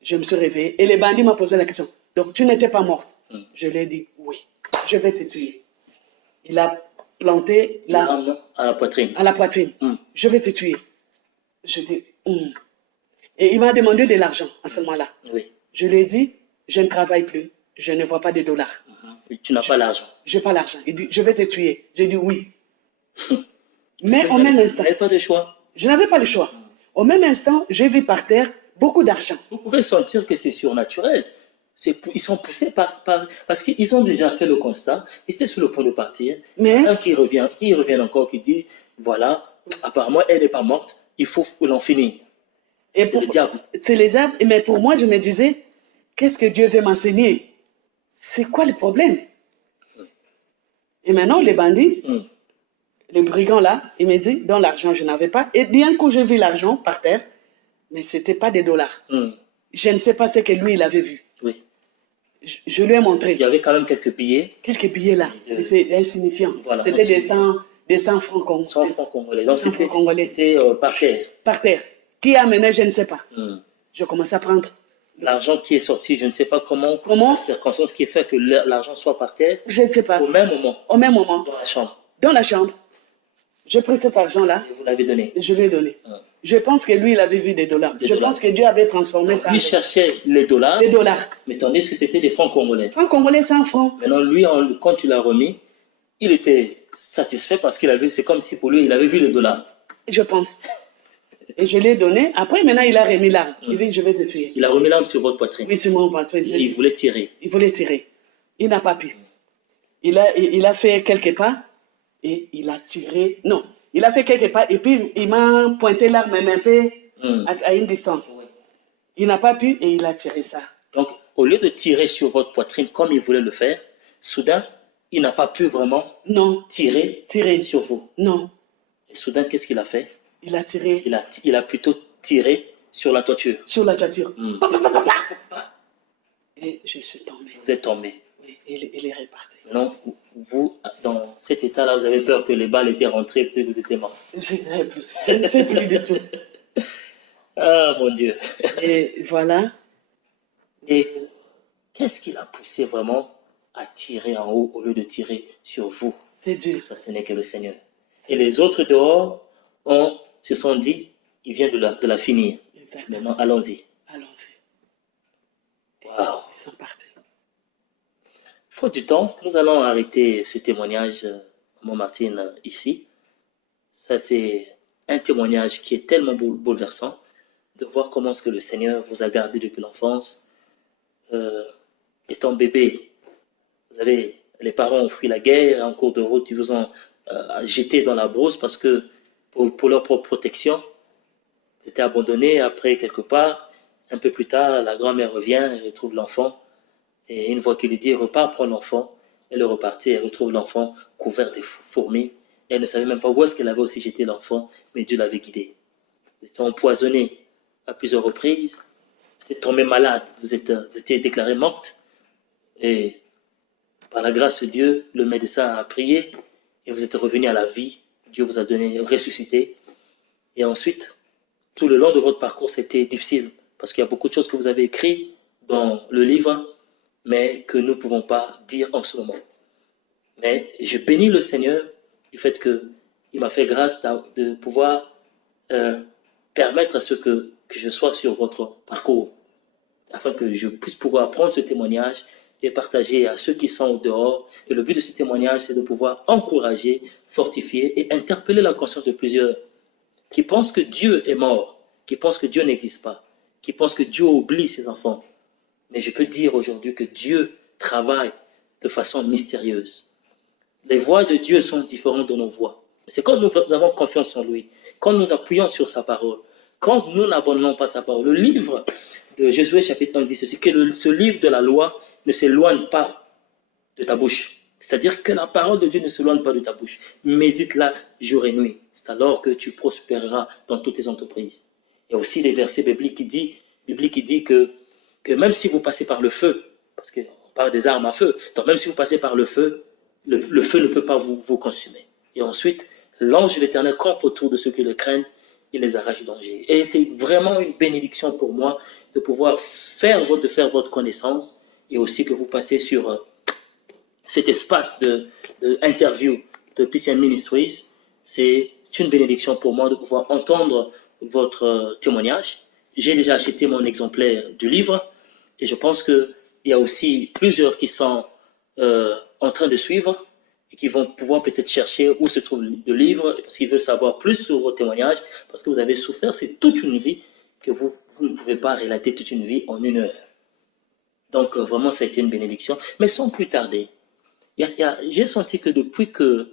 Je me suis réveillée et le bandit m'a posé la question. Donc, tu n'étais pas morte? Je lui ai dit, oui, je vais te tuer. Il a planté là, à la poitrine. À la poitrine. Je vais te tuer. Je dis, Et il m'a demandé de l'argent à ce moment-là. Je lui ai dit, je ne travaille plus, je ne vois pas de dollars. Tu n'as pas l'argent. Je n'ai pas l'argent. Il dit, je vais te tuer. J'ai dit oui. Mais au même instant. Tu n'avais pas de choix. Je n'avais pas le choix. Au même instant, j'ai vu par terre beaucoup d'argent. Vous pouvez sentir que c'est surnaturel. Ils sont poussés parce qu'ils ont déjà fait le constat, ils étaient sur le point de partir. Mais un qui revient encore, qui dit, voilà, apparemment, elle n'est pas morte, il faut l'en finir. C'est le diable. C'est le diable. Mais pour moi, je me disais, qu'est-ce que Dieu veut m'enseigner? C'est quoi le problème? Et maintenant, les bandits, le brigand là, il me dit, dans l'argent, je n'avais pas. Et d'un coup, j'ai vu l'argent par terre, mais ce n'était pas des dollars. Je ne sais pas ce que lui, il avait vu. Je lui ai montré. Il y avait quand même quelques billets. Quelques billets là, mais c'est insignifiant. Voilà, c'était des 100 francs congolais. 100 francs congolais. Donc c'était par terre. Par terre. Qui a amené, je ne sais pas. Je commençais à prendre. L'argent qui est sorti, je ne sais pas comment. La circonstance qui fait que l'argent soit par terre. Je ne sais pas. Au même moment. Au même moment. Dans la chambre. Dans la chambre. J'ai pris cet argent-là. Et vous l'avez donné. Je lui ai donné. Je pense que lui, il avait vu des dollars. Je pense que Dieu avait transformé ça. Lui cherchait les dollars. Les dollars. Mais tandis que c'était des francs congolais. Francs congolais, 100 francs. Maintenant, lui, quand tu l'as remis, il était satisfait parce qu'il avait, c'est comme si pour lui, il avait vu les dollars. Je pense. Et je l'ai donné. Après, maintenant, il a remis l'arme. Il dit, je vais te tuer. Il a remis l'arme sur votre poitrine. Oui, sur mon poitrine. Il voulait tirer. Il voulait tirer. Il n'a pas pu. Il a fait quelques pas et il a tiré. Non. Il a fait quelques pas et puis il m'a pointé l'arme un peu à une distance. Il n'a pas pu et il a tiré ça. Donc, au lieu de tirer sur votre poitrine comme il voulait le faire, soudain, il n'a pas pu vraiment Non. tirer sur vous. Non. Et soudain, qu'est-ce qu'il a fait? Il a tiré. Il a plutôt tiré sur la toiture. Sur la toiture. Et je suis tombé. Vous êtes tombé. Oui, il est reparti. Maintenant, vous, dans cet état-là, vous avez peur que les balles étaient rentrées, peut-être que vous étiez mort. Je ne sais plus du tout. Ah, mon Dieu. Et voilà. Et qu'est-ce qui l'a poussé vraiment à tirer en haut au lieu de tirer sur vous? C'est Dieu. Ça, ce n'est que le Seigneur. Et les autres dehors se sont dit, il vient de la finir. Exactement. Maintenant, allons-y. Allons-y. Waouh. Ils sont partis. Faute du temps, nous allons arrêter ce témoignage, Maman Martine, ici. Ça, c'est un témoignage qui est tellement bouleversant de voir comment est-ce que le Seigneur vous a gardé depuis l'enfance. Étant bébé, vous avez, les parents ont fui la guerre, en cours de route, ils vous ont jeté dans la brousse parce que pour leur propre protection, vous étiez abandonné. Après, quelque part, un peu plus tard, la grand-mère revient, elle retrouve l'enfant. Et une fois qu'il lui dit, repars prendre l'enfant, elle est repartie, elle retrouve l'enfant couvert de fourmis. Elle ne savait même pas où est-ce qu'elle avait aussi jeté l'enfant, mais Dieu l'avait guidé. Vous étiez empoisonné à plusieurs reprises, vous êtes tombé malade, vous étiez déclaré morte. Et par la grâce de Dieu, le médecin a prié et vous êtes revenu à la vie. Dieu vous a donné ressuscité. Et ensuite, tout le long de votre parcours, c'était difficile parce qu'il y a beaucoup de choses que vous avez écrites dans le livre, mais que nous ne pouvons pas dire en ce moment. Mais je bénis le Seigneur du fait qu'il m'a fait grâce de pouvoir permettre à ce que je sois sur votre parcours, afin que je puisse pouvoir prendre ce témoignage et partager à ceux qui sont au dehors. Et le but de ce témoignage, c'est de pouvoir encourager, fortifier et interpeller la conscience de plusieurs qui pensent que Dieu est mort, qui pensent que Dieu n'existe pas, qui pensent que Dieu oublie ses enfants. Mais je peux dire aujourd'hui que Dieu travaille de façon mystérieuse. Les voix de Dieu sont différentes de nos voix. C'est quand nous avons confiance en lui, quand nous appuyons sur sa parole, quand nous n'abandonnons pas sa parole. Le livre de Josué chapitre 1 dit ceci, que ce livre de la loi ne s'éloigne pas de ta bouche. C'est-à-dire que la parole de Dieu ne s'éloigne pas de ta bouche. Médite-la jour et nuit. C'est alors que tu prospéreras dans toutes tes entreprises. Il y a aussi des versets bibliques qui disent que même si vous passez par le feu, parce qu'on parle des armes à feu, donc même si vous passez par le feu, le feu ne peut pas vous consumer. Et ensuite, l'ange de l'Éternel campe autour de ceux qui le craignent, il les arrache du danger. Et c'est vraiment une bénédiction pour moi de pouvoir faire votre connaissance et aussi que vous passez sur cet espace d'interview de Peace and Ministries. C'est une bénédiction pour moi de pouvoir entendre votre témoignage. J'ai déjà acheté mon exemplaire du livre et je pense qu'il y a aussi plusieurs qui sont en train de suivre et qui vont pouvoir peut-être chercher où se trouve le livre parce qu'ils veulent savoir plus sur vos témoignages parce que vous avez souffert. C'est toute une vie que vous ne pouvez pas relater toute une vie en une heure. Donc vraiment, ça a été une bénédiction. Mais sans plus tarder, j'ai senti que depuis que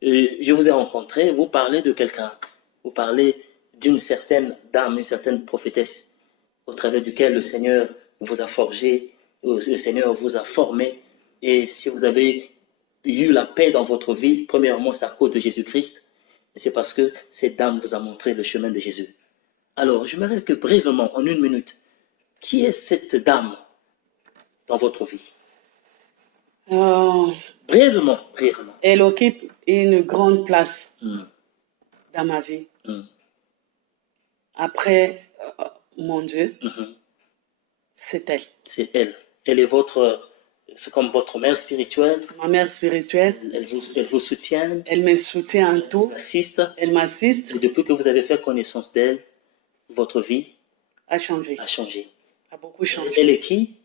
je vous ai rencontré, vous parlez de quelqu'un. Vous parlez d'une certaine dame, une certaine prophétesse, au travers duquel le Seigneur vous a forgé, le Seigneur vous a formé. Et si vous avez eu la paix dans votre vie, premièrement, c'est à cause de Jésus-Christ. Et c'est parce que cette dame vous a montré le chemin de Jésus. Alors, j'aimerais que brièvement, en une minute, qui est cette dame dans votre vie? Brièvement. Elle occupe une grande place dans ma vie. Après, mon Dieu, c'est elle. C'est elle. Elle est c'est comme votre mère spirituelle. Ma mère spirituelle. Elle vous soutient. Elle me soutient en tout. Elle m'assiste. Et depuis que vous avez fait connaissance d'elle, votre vie a changé. A beaucoup changé. Elle est qui?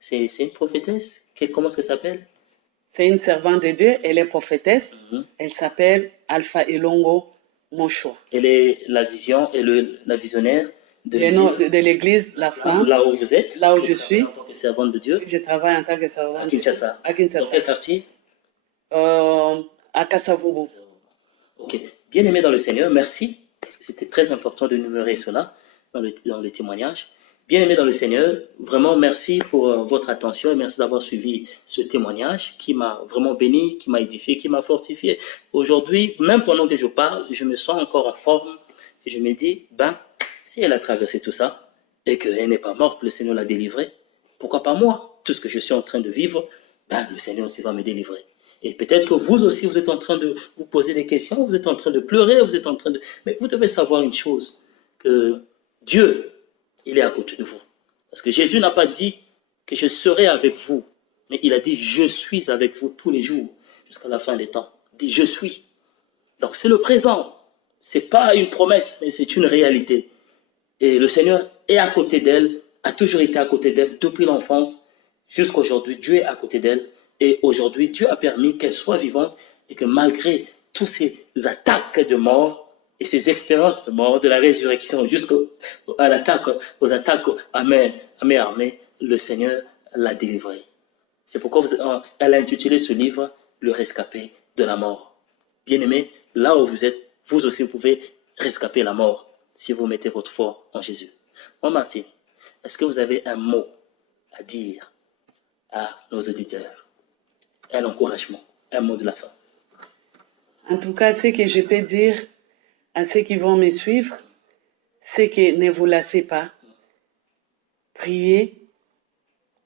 C'est une prophétesse? Comment est-ce qu'elle s'appelle? C'est une servante de Dieu. Elle est prophétesse. Elle s'appelle Alpha Elongo Moshua. Elle est la vision et la visionnaire de l'église La Flamme. Là où vous êtes. Là où je suis. En tant que servante de Dieu. Je travaille en tant que servante à Kinshasa. À Kinshasa. Dans quel quartier? À Kasavubu. Ok. Bien aimé dans le Seigneur, merci. Parce que c'était très important de numérer cela dans le témoignage. Bien-aimés dans le Seigneur, vraiment merci pour votre attention et merci d'avoir suivi ce témoignage qui m'a vraiment béni, qui m'a édifié, qui m'a fortifié. Aujourd'hui, même pendant que je parle, je me sens encore en forme et je me dis, ben, si elle a traversé tout ça et qu'elle n'est pas morte, le Seigneur l'a délivrée, pourquoi pas moi? Tout ce que je suis en train de vivre, ben, le Seigneur aussi va me délivrer. Et peut-être que vous aussi, vous êtes en train de vous poser des questions, vous êtes en train de pleurer, vous êtes en train de... Mais vous devez savoir une chose, que Dieu, il est à côté de vous. Parce que Jésus n'a pas dit que je serai avec vous, mais il a dit je suis avec vous tous les jours jusqu'à la fin des temps. Il dit je suis. Donc c'est le présent. Ce n'est pas une promesse, mais c'est une réalité. Et le Seigneur est à côté d'elle, a toujours été à côté d'elle depuis l'enfance jusqu'à aujourd'hui. Dieu est à côté d'elle et aujourd'hui Dieu a permis qu'elle soit vivante et que malgré toutes ces attaques de mort, et ces expériences de mort, de la résurrection jusqu'à l'attaque, aux attaques à main armée, le Seigneur l'a délivrée. C'est pourquoi elle a intitulé ce livre Le rescapé de la mort. Bien-aimés, là où vous êtes, vous aussi vous pouvez rescaper la mort si vous mettez votre foi en Jésus. Moi, Martine, est-ce que vous avez un mot à dire à nos auditeurs? Un encouragement, un mot de la fin. En tout cas, ce que je peux dire à ceux qui vont me suivre, c'est que ne vous lassez pas. Priez,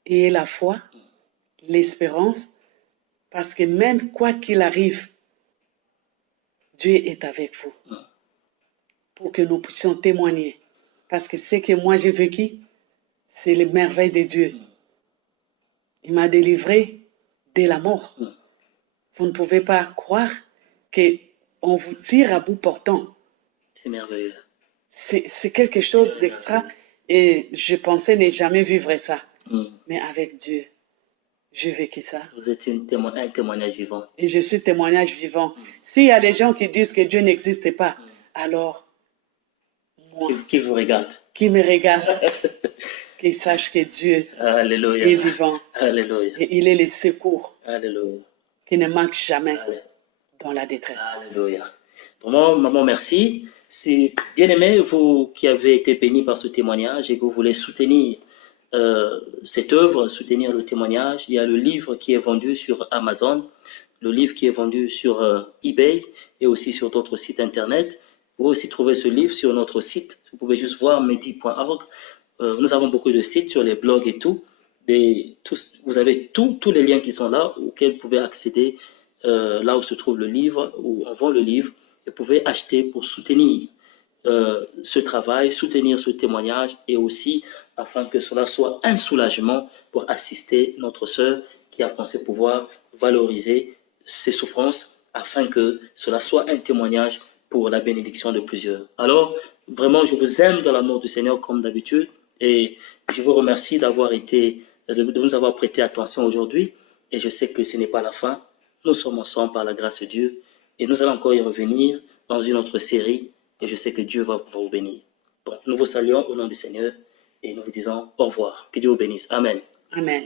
ayez la foi, l'espérance, parce que même quoi qu'il arrive, Dieu est avec vous. Pour que nous puissions témoigner. Parce que ce que moi j'ai vécu, c'est les merveilles de Dieu. Il m'a délivré de la mort. Vous ne pouvez pas croire qu'on vous tire à bout portant. C'est merveilleux. C'est quelque chose d'extra et je pensais ne jamais vivre ça. Mais avec Dieu, j'ai vécu ça. Vous êtes un témoignage vivant. Et je suis témoignage vivant. S'il y a des gens qui disent que Dieu n'existe pas, alors moi, qui vous regarde, qui me regarde, qu'ils sachent que Dieu Alléluia. est vivant. Alléluia. Et il est le secours Alléluia. qui ne manque jamais Alléluia. dans la détresse. Alléluia. Vraiment, maman, merci. C'est bien aimé, vous qui avez été bénis par ce témoignage et que vous voulez soutenir cette œuvre, soutenir le témoignage. Il y a le livre qui est vendu sur Amazon, le livre qui est vendu sur eBay et aussi sur d'autres sites internet. Vous pouvez aussi trouver ce livre sur notre site. Vous pouvez juste voir medi.org. Nous avons beaucoup de sites sur les blogs et tout. Vous avez tous les liens qui sont là auxquels vous pouvez accéder là où se trouve le livre, où on vend le livre. Et vous pouvez acheter pour soutenir ce travail, soutenir ce témoignage et aussi afin que cela soit un soulagement pour assister notre sœur qui a pensé pouvoir valoriser ses souffrances afin que cela soit un témoignage pour la bénédiction de plusieurs. Alors, vraiment, je vous aime dans l'amour du Seigneur comme d'habitude et je vous remercie de nous avoir prêté attention aujourd'hui et je sais que ce n'est pas la fin. Nous sommes ensemble par la grâce de Dieu et nous allons encore y revenir dans une autre série et je sais que Dieu va pouvoir vous bénir. Bon, nous vous saluons au nom du Seigneur et nous vous disons au revoir. Que Dieu vous bénisse. Amen. Amen.